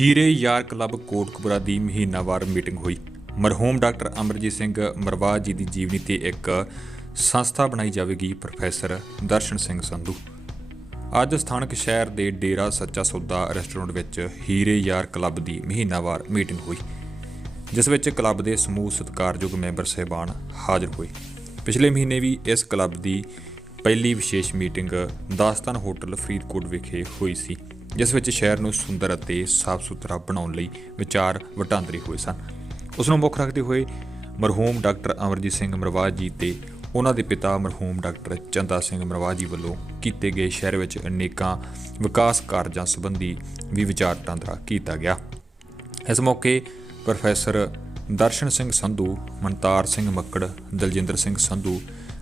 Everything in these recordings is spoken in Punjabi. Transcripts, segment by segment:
ਹੀਰੇ ਯਾਰ ਕਲੱਬ ਕੋਟਕਪੁਰਾ ਦੀ ਮਹੀਨਾਵਾਰ ਮੀਟਿੰਗ ਹੋਈ। ਮਰਹੂਮ ਡਾਕਟਰ ਅਮਰਜੀਤ ਸਿੰਘ ਮਰਵਾਜ ਜੀ ਦੀ ਜੀਵਨੀ ਤੇ ਇੱਕ ਸੰਸਥਾ ਬਣਾਈ ਜਾਵੇਗੀ ਪ੍ਰੋਫੈਸਰ ਦਰਸ਼ਨ ਸਿੰਘ ਸੰਧੂ। ਅੱਜ ਸਥਾਨਕ ਸ਼ਹਿਰ ਦੇ ਡੇਰਾ ਸੱਚਾ ਸੌਦਾ ਰੈਸਟੋਰੈਂਟ ਵਿੱਚ ਹੀਰੇ ਯਾਰ ਕਲੱਬ ਦੀ ਮਹੀਨਾਵਾਰ ਮੀਟਿੰਗ ਹੋਈ, ਜਿਸ ਵਿੱਚ ਕਲੱਬ ਦੇ ਸਮੂਹ ਸਤਿਕਾਰਯੋਗ ਮੈਂਬਰ ਸਹਿਬਾਨ ਹਾਜ਼ਰ ਹੋਏ। ਪਿਛਲੇ ਮਹੀਨੇ ਵੀ ਇਸ ਕਲੱਬ ਦੀ ਪਹਿਲੀ ਵਿਸ਼ੇਸ਼ ਮੀਟਿੰਗ ਦਾਸਤਾਨ ਹੋਟਲ ਫਰੀਦਕੋਟ ਵਿਖੇ ਹੋਈ ਸੀ। ਜਿਸ ਵਿੱਚ ਸ਼ਹਿਰ ਨੂੰ ਸੁੰਦਰ ਅਤੇ ਸਾਫ਼ ਸੁਥਰਾ ਬਣਾਉਣ ਲਈ ਵਿਚਾਰ ਵਟਾਂਦਰੇ ਹੋਏ ਸਨ। ਉਸ ਨੂੰ ਮੁੱਖ ਰੱਖਦੇ ਹੋਏ ਮਰਹੂਮ ਡਾਕਟਰ ਅਮਰਜੀਤ ਸਿੰਘ ਮਰਵਾਜ ਜੀ ਤੇ ਉਹਨਾਂ ਦੇ ਪਿਤਾ ਮਰਹੂਮ ਡਾਕਟਰ ਚੰਦਾ ਸਿੰਘ ਮਰਵਾਜ ਜੀ ਵੱਲੋਂ ਕੀਤੇ ਗਏ ਸ਼ਹਿਰ ਵਿੱਚ ਅਨੇਕਾਂ ਵਿਕਾਸ ਕਾਰਜਾਂ ਸੰਬੰਧੀ ਵੀ ਵਿਚਾਰ ਵਟਾਂਦਰਾ ਕੀਤਾ ਗਿਆ। ਇਸ ਮੌਕੇ ਪ੍ਰੋਫੈਸਰ ਦਰਸ਼ਨ ਸਿੰਘ ਸੰਧੂ, ਮਨਤਾਰ ਸਿੰਘ ਮੱਕੜ, ਦਲਜਿੰਦਰ ਸਿੰਘ ਸੰਧੂ,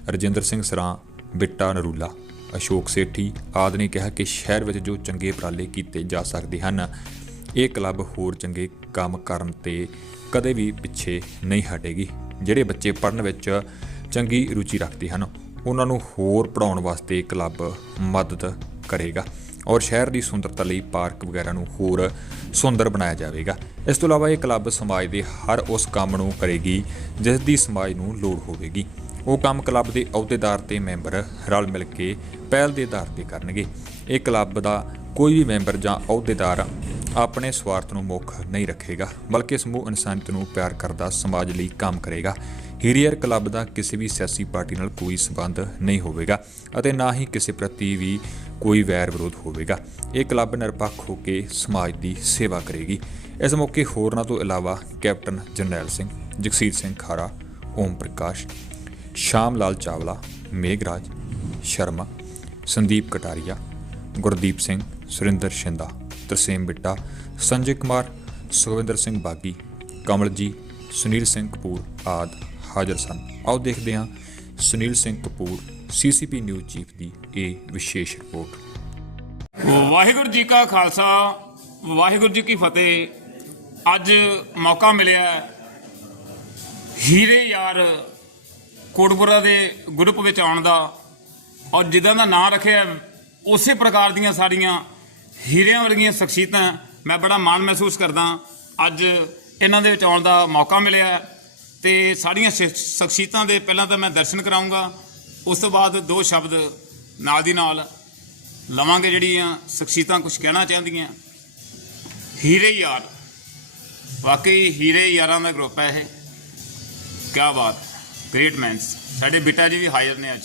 ਰਜਿੰਦਰ ਸਿੰਘ ਸਰਾਂ, ਬਿੱਟਾ ਨਰੂਲਾ ਅਸ਼ੋਕ ਸੇਠੀ ਆਦਿ ਨੇ ਕਿਹਾ ਕਿ ਸ਼ਹਿਰ ਵਿੱਚ ਜੋ ਚੰਗੇ ਉਪਰਾਲੇ ਕੀਤੇ ਜਾ ਸਕਦੇ ਹਨ, ਇਹ ਕਲੱਬ ਹੋਰ ਚੰਗੇ ਕੰਮ ਕਰਨ ਤੇ ਕਦੇ ਵੀ ਪਿੱਛੇ ਨਹੀਂ ਹਟੇਗੀ। ਜਿਹੜੇ ਬੱਚੇ ਪੜ੍ਹਨ ਵਿੱਚ ਚੰਗੀ ਰੁਚੀ ਰੱਖਦੇ ਹਨ, ਉਹਨਾਂ ਨੂੰ ਹੋਰ ਪੜਾਉਣ ਵਾਸਤੇ ਕਲੱਬ ਮਦਦ ਕਰੇਗਾ ਔਰ ਸ਼ਹਿਰ ਦੀ ਸੁੰਦਰਤਾ ਲਈ ਪਾਰਕ ਵਗੈਰਾ ਨੂੰ ਹੋਰ ਸੁੰਦਰ ਬਣਾਇਆ ਜਾਵੇਗਾ। ਇਸ ਤੋਂ ਇਲਾਵਾ ਇਹ ਕਲੱਬ ਸਮਾਜ ਦੇ ਹਰ ਉਸ ਕੰਮ ਨੂੰ ਕਰੇਗੀ, ਜਿਸ ਦੀ ਸਮਾਜ ਨੂੰ ਲੋੜ ਹੋਵੇਗੀ। ਉਹ ਕੰਮ ਕਲੱਬ ਦੇ ਅਹੁਦੇਦਾਰ ਤੇ ਮੈਂਬਰ ਰਲ ਮਿਲ ਕੇ ਪਹਿਲ ਦੇ ਆਧਾਰ ਤੇ ਕਰਨਗੇ। ਇਹ ਕਲੱਬ ਦਾ ਕੋਈ ਵੀ ਮੈਂਬਰ ਜਾਂ ਅਹੁਦੇਦਾਰ ਆਪਣੇ ਸਵਾਰਥ ਨੂੰ ਮੁੱਖ ਨਹੀਂ ਰੱਖੇਗਾ, ਬਲਕਿ ਸਮੂਹ ਇਨਸਾਨੀਅਤ ਨੂੰ ਪਿਆਰ ਕਰਦਾ ਸਮਾਜ ਲਈ ਕੰਮ ਕਰੇਗਾ। ਹੀਰੀਅਰ ਕਲੱਬ ਦਾ ਕਿਸੇ ਵੀ ਸਿਆਸੀ ਪਾਰਟੀ ਨਾਲ ਕੋਈ ਸਬੰਧ ਨਹੀਂ ਹੋਵੇਗਾ ਅਤੇ ਨਾ ਹੀ ਕਿਸੇ ਪ੍ਰਤੀ ਵੀ ਕੋਈ ਵੈਰ ਵਿਰੋਧ ਹੋਵੇਗਾ। ਇਹ ਕਲੱਬ ਨਿਰਪੱਖ ਹੋ ਕੇ ਸਮਾਜ ਦੀ ਸੇਵਾ ਕਰੇਗੀ। ਇਸ ਮੌਕੇ ਹੋਰਨਾਂ ਤੋਂ ਇਲਾਵਾ ਕੈਪਟਨ ਜਰਨੈਲ ਸਿੰਘ, ਜਗਸੀਰ ਸਿੰਘ ਖਾਰਾ, ਓਮ ਪ੍ਰਕਾਸ਼ ਸ਼ਾਮ ਲਾਲ ਚਾਵਲਾ, ਮੇਘਰਾਜ, ਸ਼ਰਮਾ, ਸੰਦੀਪ ਕਟਾਰੀਆ, ਗੁਰਦੀਪ ਸਿੰਘ, ਸੁਰਿੰਦਰ ਸ਼ਿੰਦਾ, ਤਰਸੇਮ ਬਿੱਟਾ, ਸੰਜੇ ਕੁਮਾਰ, ਸੁਖਵਿੰਦਰ ਸਿੰਘ ਬਾਗੀ ਕਮਲ ਜੀ ਸੁਨੀਲ ਸਿੰਘ ਕਪੂਰ ਆਦ ਹਾਜ਼ਰ ਸਨ। ਆਓ ਦੇਖਦੇ ਹਾਂ Sunil Singh Kapoor, CCP news chief ਦੀ ਇਹ ਵਿਸ਼ੇਸ਼ ਰਿਪੋਰਟ। ਵਾਹਿਗੁਰੂ ਜੀ ਕਾ ਖਾਲਸਾ, ਵਾਹਿਗੁਰੂ ਜੀ ਕੀ ਫਤਿਹ। ਅੱਜ ਮੌਕਾ ਮਿਲਿਆ ਹੀਰੇ ਯਾਰ ਕੋਟਪੁਰਾ ਦੇ ਗਰੁੱਪ ਵਿੱਚ ਆਉਣ ਦਾ ਔਰ ਜਿੱਦਾਂ ਦਾ ਨਾਂ ਰੱਖਿਆ ਉਸੇ ਪ੍ਰਕਾਰ ਦੀਆਂ ਸਾਡੀਆਂ ਹੀਰਿਆਂ ਵਰਗੀਆਂ ਸ਼ਖਸੀਅਤਾਂ ਮੈਂ ਬੜਾ ਮਾਣ ਮਹਿਸੂਸ ਕਰਦਾ ਅੱਜ ਇਹਨਾਂ ਦੇ ਵਿੱਚ ਆਉਣ ਦਾ ਮੌਕਾ ਮਿਲਿਆ ਹੈ ਤੇ ਸਾਡੀਆਂ ਸ਼ਖਸੀਅਤਾਂ ਦੇ ਪਹਿਲਾਂ ਤਾਂ ਮੈਂ ਦਰਸ਼ਨ ਕਰਾਉਂਗਾ ਉਸ ਤੋਂ ਬਾਅਦ ਦੋ ਸ਼ਬਦ ਨਾਲ ਦੀ ਨਾਲ ਲਵਾਂਗੇ ਜਿਹੜੀਆਂ ਸ਼ਖਸੀਅਤਾਂ ਕੁਝ ਕਹਿਣਾ ਚਾਹੁੰਦੀਆਂ। ਹੀਰੇ ਯਾਰ, ਵਾਕਈ ਹੀਰੇ ਯਾਰਾਂ ਦਾ ਗਰੁੱਪ ਹੈ ਇਹ। ਕੀ ਬਾਤ। ਗ੍ਰੇਟ ਮੈਨਸ ਸਾਡੇ ਬਿੱਟਾ ਜੀ ਵੀ ਹਾਜ਼ਰ ਨੇ ਅੱਜ।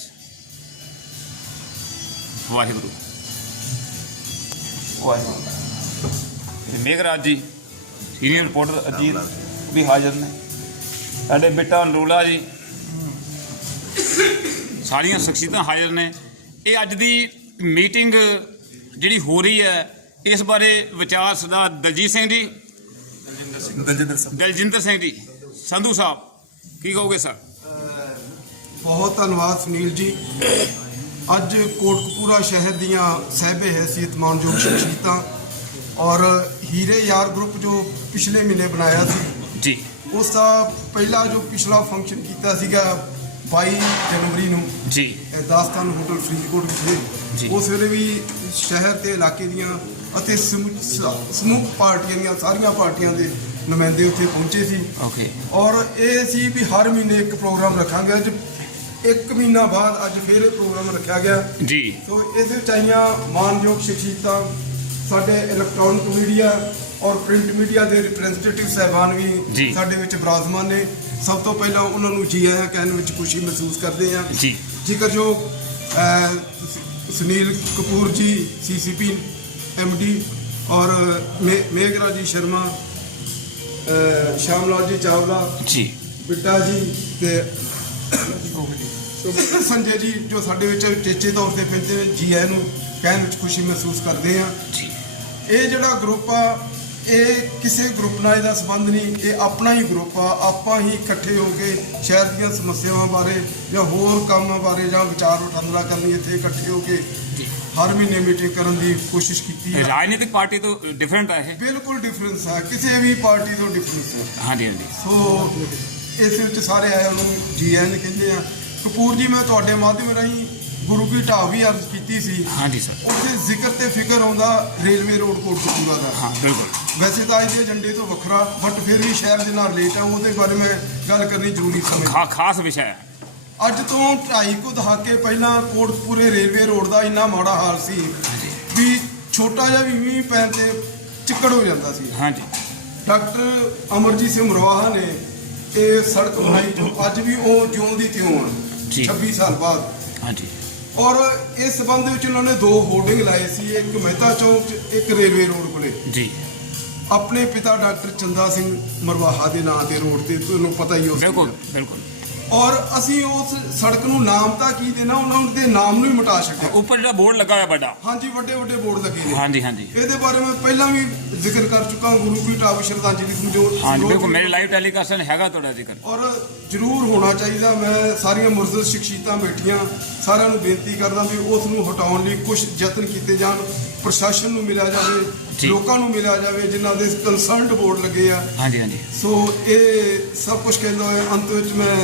ਵਾਹਿਗੁਰੂ। ਵਾਹਿਗੁਰੂ। ਤੇ ਮੇਘਰਾਜ ਜੀ ਸੀਨੀਅਰ ਰਿਪੋਰਟਰ ਅਜੀਤ ਵੀ ਹਾਜ਼ਰ ਨੇ। ਸਾਡੇ ਬਿੱਟਾ ਲੋਲਾ ਜੀ। ਸਾਰੀਆਂ ਸ਼ਖਸੀਅਤਾਂ ਹਾਜ਼ਰ ਨੇ। ਇਹ ਅੱਜ ਦੀ ਮੀਟਿੰਗ ਜਿਹੜੀ ਹੋ ਰਹੀ ਹੈ ਇਸ ਬਾਰੇ ਵਿਚਾਰ ਸਰਦਾਰ ਦਲਜੀਤ ਸਿੰਘ ਜੀ। ਦਲਜਿੰਦਰ ਸਿੰਘ ਜੀ। ਸੰਧੂ ਸਾਹਿਬ ਕੀ ਕਹੋਗੇ ਸਰ? ਬਹੁਤ ਧੰਨਵਾਦ ਸੁਨੀਲ ਜੀ। ਅੱਜ ਕੋਟਕਪੂਰਾ ਸ਼ਹਿਰ ਦੀਆਂ ਸਹਿਬੇ ਹੈਸੀਅਤ ਮਾਨਯੋਗ ਸ਼ਖਸੀਅਤਾਂ ਔਰ ਹੀਰੇ ਯਾਰ ਗਰੁੱਪ ਜੋ ਪਿਛਲੇ ਮਹੀਨੇ ਬਣਾਇਆ ਸੀ ਜੀ। ਉਸ ਦਾ ਪਹਿਲਾ ਜੋ ਪਿਛਲਾ ਫੰਕਸ਼ਨ ਕੀਤਾ ਸੀਗਾ 22 ਜਨਵਰੀ ਨੂੰ ਜੀ। ਇਹ ਦਾਸਤਾਨ ਹੋਟਲ ਫਰੀਦਕੋਟ ਜੀ। ਵਿਖੇ ਉਸ ਵੇਲੇ ਵੀ ਸ਼ਹਿਰ ਤੇ ਇਲਾਕੇ ਦੀਆਂ ਅਤੇ ਸਮੂਹ ਪਾਰਟੀਆਂ ਦੀਆਂ ਸਾਰੀਆਂ ਪਾਰਟੀਆਂ ਦੇ ਨੁਮਾਇੰਦੇ ਉੱਥੇ ਪਹੁੰਚੇ ਸੀ। ਓਕੇ। ਔਰ ਇਹ ਸੀ ਵੀ ਹਰ ਮਹੀਨੇ ਇੱਕ ਪ੍ਰੋਗਰਾਮ ਰੱਖਾਂਗੇ। ਅੱਜ ਇੱਕ ਮਹੀਨਾ ਬਾਅਦ ਅੱਜ ਫਿਰ ਇਹ ਪ੍ਰੋਗਰਾਮ ਰੱਖਿਆ ਗਿਆ। ਜੀ। ਸੋ ਇਸ ਵਿੱਚ ਆਈਆਂ ਮਾਨਯੋਗ ਸ਼ਖਸੀਅਤਾਂ ਸਾਡੇ ਇਲੈਕਟ੍ਰੋਨਿਕ ਮੀਡੀਆ ਔਰ ਪ੍ਰਿੰਟ ਮੀਡੀਆ ਦੇ ਰਿਪਰੈਜ਼ੈਂਟੇਟਿਵ ਸਹਿਬਾਨ ਜੀ। ਵੀ ਸਾਡੇ ਵਿੱਚ ਬਰਾਜ਼ਮਾਨ ਨੇ। ਸਭ ਤੋਂ ਪਹਿਲਾਂ ਉਹਨਾਂ ਨੂੰ ਜੀ ਆਇਆਂ ਕਹਿਣ ਵਿੱਚ ਖੁਸ਼ੀ ਮਹਿਸੂਸ ਕਰਦੇ ਹਾਂ। ਜੀ। ਜ਼ਿਕਰ ਜੋ ਅਹ, ਸ- ਸੁਨੀਲ ਕਪੂਰ ਜੀ ਸੀਸੀਪੀ ਐਮਡੀ ਔਰ ਮੇ- ਮੇਘਰਾ ਜੀ ਸ਼ਰਮਾ ਅਹ, ਸ਼ਾਮਲਾਲ ਜੀ ਚਾਵਲਾ ਜੀ। ਬਿੱਟਾ ਜੀ ਤੇ ਸੰਜੇ ਜੀ ਜੋ ਸਾਡੇ ਵਿੱਚ ਟੇਚੇ ਤੌਰ ਤੇ ਪੈਂਦੇ ਨੇ ਜੀ ਆਇਆਂ ਨੂੰ ਕਹਿਣ ਵਿੱਚ ਖੁਸ਼ੀ ਮਹਿਸੂਸ ਕਰਦੇ ਆ ਇਹ ਜਿਹੜਾ ਗਰੁੱਪ ਆ ਇਹ ਕਿਸੇ ਗਰੁੱਪ ਨਾਲ ਇਹਦਾ ਸੰਬੰਧ ਨਹੀਂ ਇਹ ਆਪਣਾ ਹੀ ਗਰੁੱਪ ਆ। ਆਪਾਂ ਹੀ ਇਕੱਠੇ ਹੋ ਕੇ ਸ਼ਹਿਰ ਦੀਆਂ ਸਮੱਸਿਆਵਾਂ ਬਾਰੇ ਜਾਂ ਹੋਰ ਕੰਮਾਂ ਬਾਰੇ ਜਾਂ ਵਿਚਾਰ ਵਟਾਂਦਰਾ ਕਰਨ ਲਈ ਇੱਥੇ ਇਕੱਠੇ ਹੋ ਕੇ ਹਰ ਮਹੀਨੇ ਮੀਟਿੰਗ ਕਰਨ ਦੀ ਕੋਸ਼ਿਸ਼ ਕੀਤੀ ਹੈ ਰਾਜਨੀਤਿਕ ਪਾਰਟੀ ਤੋਂ ਡਿਫਰੈਂਟ ਹੈ ਇਹ? ਬਿਲਕੁਲ ਡਿਫਰੈਂਸ ਹੈ ਕਿਸੇ ਵੀ ਪਾਰਟੀ ਤੋਂ ਡਿਫਰੈਂਸ ਹੈ ਹਾਂਜੀ ਹਾਂਜੀ। ਸੋ ਇਸ ਵਿੱਚ ਸਾਰੇ ਆਇਆਂ ਨੂੰ ਜੀ ਆਇਆਂ ਨੂੰ ਕਹਿੰਦੇ ਆ। ਕਪੂਰ ਜੀ ਮੈਂ ਤੁਹਾਡੇ ਮਾਧਿਅਮ ਰਾਹੀਂ ਗੁਰੂ ਕੀ ਢਾਬ ਵੀ ਅਰਜ਼ ਕੀਤੀ ਸੀ। ਹਾਂਜੀ ਸਰ। ਉੱਥੇ ਜ਼ਿਕਰ ਤੇ ਫਿਕਰ ਆਉਂਦਾ ਰੇਲਵੇ ਰੋਡ ਕੋਟਕਪੂਰਾ ਦਾ। ਹਾਂ ਬਿਲਕੁਲ। ਵੈਸੇ ਤਾਂ ਇਹਦੇ ਏਜੰਡੇ ਤੋਂ ਵੱਖਰਾ ਬਟ ਫਿਰ ਵੀ ਸ਼ਹਿਰ ਦੇ ਨਾਲ ਰਿਲੇਟ ਆ ਉਹਦੇ ਬਾਰੇ ਮੈਂ ਗੱਲ ਕਰਨੀ ਜ਼ਰੂਰੀ ਸਮਝਦਾ ਖਾਸ ਵਿਸ਼ਾ ਹੈ। ਅੱਜ ਤੋਂ ਢਾਈ ਕੁ ਦਹਾਕੇ ਪਹਿਲਾਂ ਕੋਟਕਪੂਰੇ ਰੇਲਵੇ ਰੋਡ ਦਾ ਇੰਨਾ ਮਾੜਾ ਹਾਲ ਸੀ ਵੀ ਛੋਟਾ ਜਿਹਾ ਵੀ ਮੀਂਹ ਪੈਣ ਤੇ ਚਿੱਕੜ ਹੋ ਜਾਂਦਾ ਸੀ। ਹਾਂਜੀ। ਡਾਕਟਰ ਅਮਰਜੀਤ ਸਿੰਘ ਮਰਵਾਹਾ ਨੇ ਇਹ ਸੜਕ ਬਣਾਈ ਜੋ ਅੱਜ ਵੀ ਉਹ ਜਿਉਂ ਦੀ ਤਿਉਂ ਆ ਜੀ। 26 ਸਾਲ ਬਾਅਦ। ਹਾਂਜੀ। ਔਰ ਇਸ ਸਬੰਧ ਵਿੱਚ ਉਹਨਾਂ ਨੇ ਦੋ ਹੋਰਡਿੰਗ ਲਾਏ ਸੀ ਇੱਕ ਮਹਿਤਾ ਚੌਕ 'ਚ ਇੱਕ ਰੇਲਵੇ ਰੋਡ ਕੋਲੇ। ਜੀ। ਆਪਣੇ ਪਿਤਾ ਡਾਕਟਰ ਚੰਦਾ ਸਿੰਘ ਮਰਵਾਹਾ ਦੇ ਨਾਂ ਤੇ ਰੋਡ ਤੇ ਤੁਹਾਨੂੰ ਪਤਾ ਹੀ ਉਸ ਬਿਲਕੁਲ ਬਿਲਕੁਲ। ਔਰ ਅਸੀਂ ਉਸ ਸੜਕ ਨੂੰ ਨਾਮ ਤਾਂ ਕੀ ਦੇਣਾ ਉਹਨਾਂ ਦੇ ਨਾਮ ਨੂੰ ਹੀ ਮਿਟਾ ਛੱਡਿਆ। ਉੱਪਰ ਜਿਹੜਾ ਬੋਰਡ ਲੱਗਾ ਹੋਇਆ ਵੱਡਾ। ਹਾਂਜੀ ਵੱਡੇ ਵੱਡੇ ਬੋਰਡ ਲੱਗੇ ਨੇ। ਹਾਂਜੀ ਹਾਂਜੀ। ਇਹਦੇ ਬਾਰੇ ਮੈਂ ਪਹਿਲਾਂ ਵੀ ਜ਼ਿਕਰ ਕਰ ਚੁੱਕਾ ਗੁਰੂ ਕੀ ਢਾਬ ਸ਼ਰਧਾਂਜਲੀ ਸਮਝੋ ਹਾਂਜੀ ਬਿਲਕੁਲ ਮੇਰੇ ਲਾਈਵ ਟੈਲੀਕਾਸਟ ਹੈਗਾ ਤੁਹਾਡਾ ਜ਼ਿਕਰ। ਔਰ ਜ਼ਰੂਰ ਹੋਣਾ ਚਾਹੀਦਾ ਮੈਂ ਸਾਰੀਆਂ ਮੁਰਜ਼ਦ ਸ਼ਖਸੀਅਤਾਂ ਬੈਠੀਆਂ ਸਾਰਿਆਂ ਨੂੰ ਬੇਨਤੀ ਕਰਦਾ ਵੀ ਉਸ ਨੂੰ ਹਟਾਉਣ ਲਈ ਕੁਝ ਯਤਨ ਕੀਤੇ ਜਾਣ ਪ੍ਰਸ਼ਾਸਨ ਨੂੰ ਮਿਲਿਆ ਜਾਵੇ। ਲੋਕਾਂ ਨੂੰ ਮਿਲਿਆ ਜਾਵੇ ਜਿਨ੍ਹਾਂ ਦੇ ਕੰਸਰਨਡ ਬੋਰਡ ਲੱਗੇ ਆ। ਹਾਂਜੀ ਹਾਂਜੀ। ਸੋ ਇਹ ਸਭ ਕੁਝ ਕਹਿੰਦਾ ਹੋਇਆ ਅੰਤ ਵਿੱਚ ਮੈਂ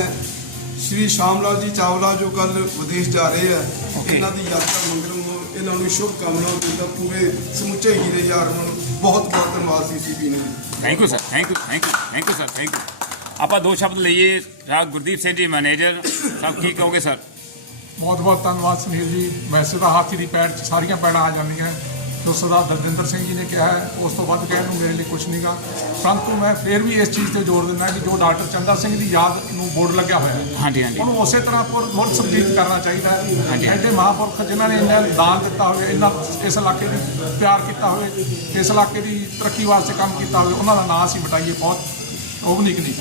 ਸ਼੍ਰੀ ਸ਼ਾਮ ਲਾਲ ਜੀ ਚਾਵਲਾ ਜੋ ਕੱਲ ਵਿਦੇਸ਼ ਜਾ ਰਹੇ ਆ Okay. ਇਹਨਾਂ ਦੀ ਯਾਤਰਾ ਮੰਗਲ ਨੂੰ ਇਹਨਾਂ ਨੂੰ ਸ਼ੁਭ ਕਾਮਨਾਵਾਂ ਦਿੰਦਾ ਪੂਰੇ ਸਮੁੱਚੇ ਹੀਰੇ ਯਾਰ ਨੂੰ ਬਹੁਤ ਬਹੁਤ ਧੰਨਵਾਦ ਸੀਸੀਪੀ ਨੇ। Thank you sir thank you thank you thank you sir thank you ਆਪਾਂ ਦੋ ਸ਼ਬਦ ਲਈਏ ਰਾਜ ਗੁਰਦੀਪ ਸਿੰਘ ਜੀ ਮੈਨੇਜਰ ਸਭ ਕੀ ਕਹੋਗੇ ਸਰ ਬਹੁਤ ਬਹੁਤ ਧੰਨਵਾਦ ਸੁਨੀਲ ਜੀ। ਵੈਸੇ ਤਾਂ ਹਾਥੀ ਦੀ ਪੈੜ 'ਚ ਸਾਰੀਆਂ ਪੈੜਾਂ ਆ ਜਾਂਦੀਆਂ। ਜੋ ਸਰਦਾਰ ਦਰਜਿੰਦਰ ਸਿੰਘ ਜੀ ਨੇ ਕਿਹਾ ਹੈ ਉਸ ਤੋਂ ਵੱਧ ਕਹਿਣ ਨੂੰ ਮੇਰੇ ਲਈ ਕੁਝ ਨਹੀਂਗਾ ਪਰੰਤੂ ਮੈਂ ਫੇਰ ਵੀ ਇਸ ਚੀਜ਼ ਤੇ ਜ਼ੋਰ ਦਿੰਦਾ ਕਿ ਜੋ ਡਾਕਟਰ ਚੰਦਾ ਸਿੰਘ ਦੀ ਯਾਦ ਨੂੰ ਬੋਰਡ ਲੱਗਿਆ ਹੋਇਆ ਹੈ ਹਾਂਜੀ ਹਾਂਜੀ। ਉਹਨੂੰ ਉਸੇ ਤਰ੍ਹਾਂ ਪੁਰ ਮੁੜ ਸੰਜੀਤ ਕਰਨਾ ਚਾਹੀਦਾ ਹੈ। ਐਡੇ ਮਹਾਂਪੁਰਖ ਜਿਨ੍ਹਾਂ ਨੇ ਇੰਨਾ ਦਾਨ ਦਿੱਤਾ ਹੋਵੇ ਇੰਨਾ ਇਸ ਇਲਾਕੇ ਦੀ ਪਿਆਰ ਕੀਤਾ ਹੋਵੇ ਇਸ ਇਲਾਕੇ ਦੀ ਤਰੱਕੀ ਵਾਸਤੇ ਕੰਮ ਕੀਤਾ ਹੋਵੇ ਉਹਨਾਂ ਦਾ ਨਾਂ ਅਸੀਂ ਮਿਟਾਈਏ ਬਹੁਤ ਉਹ ਵੀ ਨਹੀਂ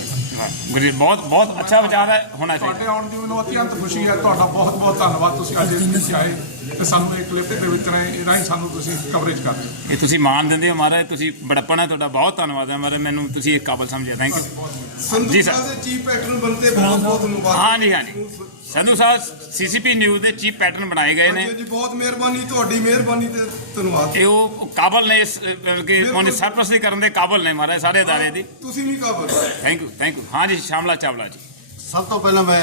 ਗੁਰਦੀਪ ਬਹੁਤ ਬਹੁਤ ਅੱਛਾ ਵਿਚਾਰ ਹੈ ਹੋਣਾ ਚਾਹੀਦਾ। ਤੁਹਾਡੇ ਆਉਣ ਦੀ ਮੈਨੂੰ ਅਤਿਅੰਤ ਖੁਸ਼ੀ ਹੈ ਤੁਹਾਡਾ ਬਹੁਤ ਬਹੁਤ ਧੰਨਵਾਦ ਤੁਸੀਂ ਅੱਜ ਇਸ ਵਿੱਚ ਆਏ। ਤੇ ਸਾਨੂੰ ਇਹ ਕਲਿੱਪ ਦੇ ਵਿੱਚ ਰਹੇ ਰਾਹੀਂ ਸਾਨੂੰ ਤੁਸੀਂ ਕਵਰੇਜ ਕਰ ਹੋ ਇਹ ਤੁਸੀਂ ਮਾਣ ਦਿੰਦੇ ਹੋ ਮਹਾਰਾਜ ਤੁਸੀਂ ਬੜਪਣ ਹੈ ਤੁਹਾਡਾ ਬਹੁਤ ਧੰਨਵਾਦ ਹੈ ਮਹਾਰਾਜ ਮੈਨੂੰ ਤੁਸੀਂ ਇੱਕ ਕਾਬਲ ਸਮਝਿਆ thank you Sandhu ji sir. ਸਾਹਿਬ ਦੇ ਚੀਫ ਪੈਟਰਨ ਬਣਤੇ ਬਹੁਤ ਬਹੁਤ ਮੁਬਾਰਕ ਹਾਂਜੀ ਹਾਂਜੀ ਸੰਧੂ ਸਾਹਿਬ ਸੀਸੀਪੀ ਨਿਊਜ਼ ਦੇ ਚੀਫ ਪੈਟਰਨ ਬਣਾਏ ਗਏ ਨੇ। ਜੀ ਬਹੁਤ ਮਿਹਰਬਾਨੀ ਤੁਹਾਡੀ ਮਿਹਰਬਾਨੀ ਤੇ ਧੰਨਵਾਦ। ਇਹ ਉਹ ਕਾਬਲ ਨੇ ਇਸ ਅਹ, ਕਿ ਉਹਨੇ ਸਰਪ੍ਰਸਤੀ ਕਰਨ ਦੇ ਕਾਬਲ ਨੇ ਮਹਾਰਾਜ ਸਾਰੇ ਅਦਾਰੇ ਦੀ। ਤੁਸੀਂ ਵੀ ਕਾਬਲ ਥੈਂਕ ਯੂ ਥੈਂਕ ਯੂ ਹਾਂਜੀ ਸ਼ਾਮਲਾ ਚਾਵਲਾ ਜੀ। ਸਭ ਤੋਂ ਪਹਿਲਾਂ ਮੈਂ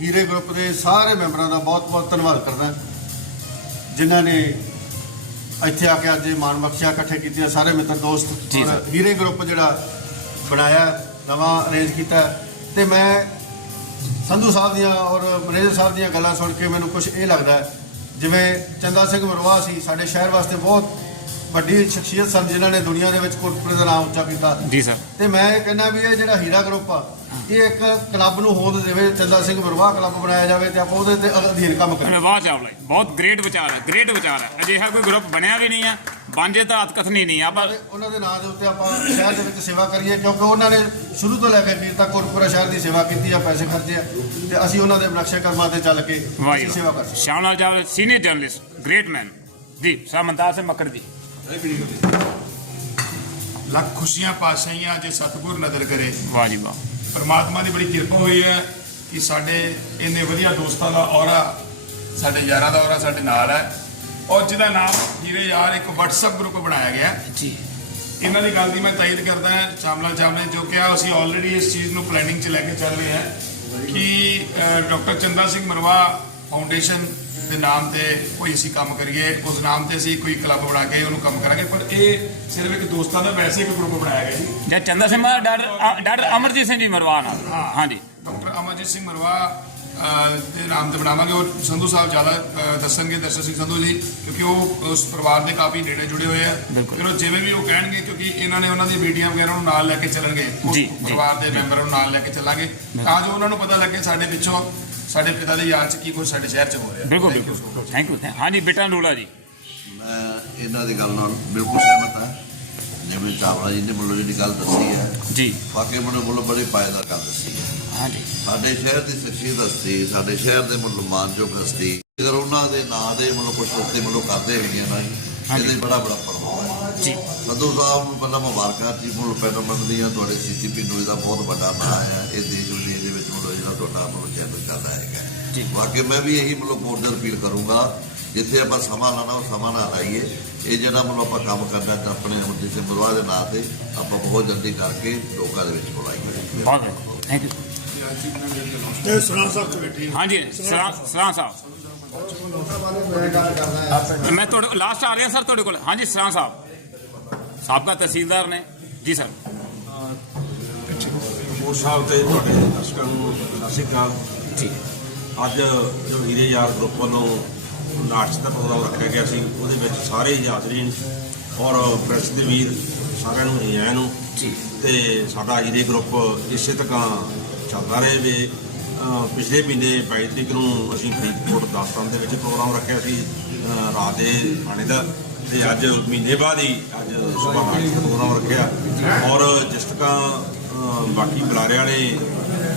ਹੀਰੇ ਗਰੁੱਪ ਦੇ ਸਾਰੇ ਮੈਂਬਰਾਂ ਦਾ ਬਹੁਤ-ਬਹੁਤ ਧੰਨਵਾਦ ਕਰਦਾ। ਜਿਨ੍ਹਾਂ ਨੇ ਇੱਥੇ ਆ ਕੇ ਅੱਜ ਇਹ ਮਾਣ ਬਖਸ਼ਿਆ ਇਕੱਠੇ ਕੀਤੀਆਂ ਸਾਰੇ ਮਿੱਤਰ ਦੋਸਤ ਜੀ ਔਰ। ਹੀਰੇ ਗਰੁੱਪ ਜਿਹੜਾ ਬਣਾਇਆ ਨਵਾਂ ਅਰੇਂਜ ਕੀਤਾ ਤੇ ਮੈਂ ਸੰਧੂ ਸਾਹਿਬ ਦੀਆਂ ਔਰ ਮੈਨੇਜਰ ਸਾਹਿਬ ਦੀਆਂ ਗੱਲਾਂ ਸੁਣ ਕੇ ਮੈਨੂੰ ਕੁਝ ਇਹ ਲੱਗਦਾ ਹੈ, ਜਿਵੇਂ ਚੰਦਾ ਸਿੰਘ ਮਰਵਾ ਸੀ ਸਾਡੇ ਸ਼ਹਿਰ ਵਾਸਤੇ ਬਹੁਤ ਵੱਡੀ ਸ਼ਖਸੀਅਤ ਸਨ ਜਿਨ੍ਹਾਂ ਨੇ ਦੁਨੀਆ ਦੇ ਵਿੱਚ ਕੋਟਪੁਰੇ ਦਾ ਨਾਮ ਉੱਚਾ ਕੀਤਾ। ਜੀ ਸਰ। ਤੇ ਮੈਂ ਇਹ ਕਹਿੰਦਾ ਵੀ ਇਹ ਜਿਹੜਾ ਹੀਰਾ ਗਰੁੱਪ ਆ ਇਹ ਇੱਕ ਕਲੱਬ ਨੂੰ ਹੋਂਦ ਦੇਵੇ ਚੰਦਾ ਸਿੰਘ ਬਰਵਾਹ ਕਲੱਬ ਬਣਾਇਆ ਜਾਵੇ ਤੇ ਆਪਾਂ ਉਹਦੇ ਤੇ ਅਧੀਨ ਕੰਮ ਕਰੀਏ। ਧੰਨਵਾਦ ਚਾਵਲਾ ਬਹੁਤ ਗ੍ਰੇਟ ਵਿਚਾਰ ਹੈ ਗ੍ਰੇਟ ਵਿਚਾਰ ਹੈ। ਅਜਿਹਾ ਕੋਈ ਗਰੁੱਪ ਬਣਿਆ ਵੀ ਨਹੀਂ ਹੈ ਬਾਂਝੇ ਤਾਂ ਹੱਥ ਕਥਨੀ ਨਹੀਂ ਆਪਾਂ ਉਹਨਾਂ ਦੇ ਨਾਂ ਦੇ ਉੱਤੇ ਆਪਾਂ ਸ਼ਹਿਰ ਦੇ ਵਿੱਚ ਸੇਵਾ ਕਰੀਏ ਕਿਉਂਕਿ ਉਹਨਾਂ ਨੇ ਸ਼ੁਰੂ ਤੋਂ ਲੈ ਕੇ ਅਖੀਰ ਤੱਕ ਕੋਟਪੁਰਾ ਸ਼ਹਿਰ ਦੀ ਸੇਵਾ ਕੀਤੀ ਆ ਪੈਸੇ ਖਰਚੇ ਆ ਤੇ ਅਸੀਂ ਉਹਨਾਂ ਦੇ ਨਕਸ਼ੇ ਕਰਮਾਂ ਤੇ ਚੱਲ ਕੇ ਸੇਵਾ ਕਰ ਸਕਦੇ Chawla senior journalist great man ji Samantar Singh Makkar ਜੀ। ਲੱਖ ਖੁਸ਼ੀਆਂ ਪਾਸ਼ਾਈਆਂ ਜੇ ਸਤਿਗੁਰ ਨਜ਼ਰ ਕਰੇ। ਵਾਹ ਜੀ ਵਾਹ। ਪਰਮਾਤਮਾ ਦੀ ਬੜੀ ਕਿਰਪਾ ਹੋਈ ਹੈ ਕਿ ਸਾਡੇ ਇੰਨੇ ਵਧੀਆ ਦੋਸਤਾਂ ਦਾ ਔਰਾ ਸਾਡੇ ਯਾਰਾਂ ਦਾ ਔਰਾ ਸਾਡੇ ਨਾਲ ਹੈ। ਔਰ ਜਿਹਦਾ ਨਾਮ ਹੀਰੇ ਯਾਰ ਇੱਕ WhatsApp ਗਰੁੱਪ ਬਣਾਇਆ ਗਿਆ। ਜੀ। ਇਹਨਾਂ ਦੀ ਗੱਲ ਦੀ ਮੈਂ ਤਾਇਦ ਕਰਦਾ ਹਾਂ ਸ਼ਾਮਲਾ ਸਾਹਿਬ ਨੇ ਜੋ ਕਿਹਾ ਅਸੀਂ ਆਲਰੇਡੀ ਇਸ ਚੀਜ਼ ਨੂੰ ਪਲੈਨਿੰਗ 'ਚ ਲੈ ਕੇ ਚੱਲ ਰਹੇ ਹਾਂ ਕਿ ਡਾਕਟਰ ਚੰਦਾ ਸਿੰਘ ਮਰਵਾ ਫਾਊਂਡੇਸ਼ਨ ਦੇ ਨਾਮ ਤੇ ਕੋਈ ਅਸੀਂ ਕੰਮ ਕਰੀਏ ਉਸ ਨਾਮ ਤੇ ਅਸੀਂ ਕੋਈ ਕਲੱਬ ਬਣਾ ਕੇ ਉਹਨੂੰ ਕੰਮ ਕਰਾਂਗੇ। ਪਰ ਇਹ ਸਿਰਫ ਇੱਕ ਦੋਸਤਾਂ ਦਾ ਵੈਸੇ ਇੱਕ ਗਰੁੱਪ ਬਣਾਇਆ ਗਿਆ ਜੀ। ਜਦ ਚੰਦਾ ਸਿੰਘ ਮਾ ਡਾਕਟਰ ਡਾਕਟਰ ਅਮਰਜੀਤ ਸਿੰਘ ਜੀ ਮਰਵਾਨ ਹਾਂਜੀ। ਡਾਕਟਰ ਅਮਰਜੀਤ ਸਿੰਘ ਮਰਵਾ ਦੇ ਨਾਮ ਤੇ ਬਣਾਵਾਂਗੇ। ਔਰ ਸੰਧੂ ਸਾਹਿਬ ਜ਼ਿਆਦਾ ਦੱਸਣਗੇ ਦਰਸ਼ਨ ਸਿੰਘ ਸੰਧੂ ਜੀ ਕਿਉਂਕਿ ਉਹ ਉਸ ਪਰਿਵਾਰ ਦੇ ਕਾਫੀ ਨੇੜੇ ਜੁੜੇ ਹੋਏ ਆ। ਫਿਰ ਉਹ ਜਿਵੇਂ ਵੀ ਉਹ ਕਹਿਣਗੇ ਕਿਉਂਕਿ ਇਹਨਾਂ ਨੇ ਉਹਨਾਂ ਦੀ ਬੇਟੀਆਂ ਵਗੈਰਾ ਨੂੰ ਨਾਲ ਲੈ ਕੇ ਚੱਲਣਗੇ। ਜੀ, ਜੀ। ਪਰਿਵਾਰ ਦੇ ਮੈਂਬਰਾਂ ਨੂੰ ਨਾਲ ਲੈ ਕੇ ਚੱਲਾਂਗੇ। ਤਾਂ ਜੋ ਉਹਨਾਂ ਨੂੰ ਪਤਾ ਲੱਗੇ ਸਾਡੇ ਪਿੱਛੋਂ ਸਾਡੇ ਪਿਤਾ ਦੀ ਯਾਦ 'ਚ ਕੀ ਕੁਝ ਸਾਡੇ ਸ਼ਹਿਰ 'ਚ ਹੋ ਰਿਹਾ। ਬਿਲਕੁਲ ਬਿਲਕੁਲ. ਥੈਂਕ ਯੂ ਹਾਂਜੀ ਬਿਟਨ ਰੂਲਾ ਜੀ। ਮੈਂ ਇਹਨਾਂ ਦੀ ਗੱਲ ਨਾਲ ਬਿਲਕੁਲ ਸਹਿਮਤ ਹਾਂ। ਜਿਵੇਂ ਚਾਵਲਾ ਜੀ ਨੇ ਮੈਨੂੰ ਜਿਹੜੀ ਗੱਲ ਦੱਸੀ ਹੈ ਜੀ। ਵਾਕਈ ਮੈਨੂੰ ਵੱਲੋਂ ਬੜੀ ਪਾਇਦਾਰ ਗੱਲ ਦੱਸੀ ਹੈ। ਹਾਂਜੀ। ਸਾਡੇ ਸ਼ਹਿਰ ਦੀ ਸ਼ਖਸੀਅਤ ਹਸਤੀ ਸਾਡੇ ਸ਼ਹਿਰ ਦੇ ਮੁੱਲ ਮਾਨਯੋਗ ਹਸਤੀ ਅਗਰ ਉਹਨਾਂ ਦੇ ਨਾਂ ਦੇ ਮਤਲਬ ਕੁਝ ਉੱਤੇ ਮਤਲਬ ਕਰਦੇ ਹੈਗੇ ਨਾ। ਇਹਦੇ ਬੜਾ ਬੜਾ ਹੈ। ਜੀ। ਸੰਧੂ ਸਾਹਿਬ ਨੂੰ ਪਹਿਲਾਂ ਮੁਬਾਰਕਾਂ ਜੀ ਮੁੱਲ ਪੈਟਰ ਮੰਨਦੀਆਂ ਤੁਹਾਡੇ ਸੀਸੀਪੀ ਨਿਊਜ਼ ਦਾ ਬਹੁਤ ਵੱਡਾ ਨਾਂ ਹੈ ਇਹ ਦੇਸ਼ ਵਿਦੇਸ਼ ਤੁਹਾਡਾ ਮਤਲਬ ਚੈਨਲ ਚੱਲਦਾ ਹੈਗਾ। ਜੀ। ਵਾਕਈ ਮੈਂ ਵੀ ਇਹੀ ਮਤਲਬ ਬੋਰਡਰ ਅਪੀਲ ਕਰੂੰਗਾ ਜਿੱਥੇ ਆਪਾਂ ਸਮਾਂ ਲਾਣਾ ਉਹ ਸਮਾਂ ਨਾ ਲਾਈਏ। ਇਹ ਜਿਹੜਾ ਮਤਲਬ ਆਪਾਂ ਕੰਮ ਕਰਨਾ ਤਾਂ ਆਪਣੇ ਅਮਰਜੀਤ ਸਿੰਘ ਬਲਵਾ ਦੇ ਨਾਂ ਤੇ ਆਪਾਂ ਬਹੁਤ ਜਲਦੀ ਕਰਕੇ ਲੋਕਾਂ ਦੇ ਵਿੱਚ ਬੁਲਾਈਏ ਬਹੁਤ ਥੈਂਕ ਯੂ ਤੇ ਸੁਣਾ ਸਾਹਿਬ ਤੋਂ ਬੈਠੀ। ਹਾਂਜੀ ਸਰਾਂ ਸਰਾਂ ਸਾਹਿਬ। ਮੈਂ ਤੁਹਾਡੇ ਲਾਸਟ ਆ ਰਿਹਾ ਸਰ ਤੁਹਾਡੇ ਕੋਲ। ਹਾਂਜੀ ਸਰਾਂ ਸਾਹਿਬ। ਸਾਬਕਾ ਤਹਿਸੀਲਦਾਰ ਨੇ। ਜੀ ਸਰ ਹੋਰ ਸਾਹਿਬ ਤੇ ਤੁਹਾਡੇ ਦਰਸ਼ਕਾਂ ਨੂੰ ਸਤਿ ਸ਼੍ਰੀ ਅਕਾਲ। ਜੀ ਅੱਜ ਜੋ ਹੀਰੇ ਯਾਰ ਗਰੁੱਪ ਵੱਲੋਂ ਨਾਟਕ ਦਾ ਪ੍ਰੋਗਰਾਮ ਰੱਖਿਆ ਗਿਆ ਸੀ ਉਹਦੇ ਵਿੱਚ ਸਾਰੇ ਹਾਜ਼ਰੀਨ ਔਰ ਪ੍ਰੈਸ ਦੇ ਵੀਰ ਸਾਰਿਆਂ ਨੂੰ ਆਇਆਂ ਨੂੰ। ਜੀ। ਤੇ ਸਾਡਾ ਹੀਰੇ ਗਰੁੱਪ ਇਸੇ ਤਰ੍ਹਾਂ ਚੱਲਦਾ ਰਹੇ ਵੇ ਪਿਛਲੇ ਮਹੀਨੇ 22 ਤਰੀਕ ਨੂੰ ਅਸੀਂ ਫਰੀਦਕੋਟ ਦਾਸਤਾਨ ਦੇ ਵਿੱਚ ਪ੍ਰੋਗਰਾਮ ਰੱਖਿਆ ਸੀ ਰਾਤ ਦੇ ਖਾਣੇ ਦਾ। ਤੇ ਅੱਜ ਮਹੀਨੇ ਬਾਅਦ ਹੀ ਅੱਜ ਨਾਟਕ ਦਾ ਪ੍ਰੋਗਰਾਮ ਰੱਖਿਆ। ਔਰ ਜਿਸ ਤਰ੍ਹਾਂ ਬਾਕੀ ਬੁਲਾਰਿਆਂ ਨੇ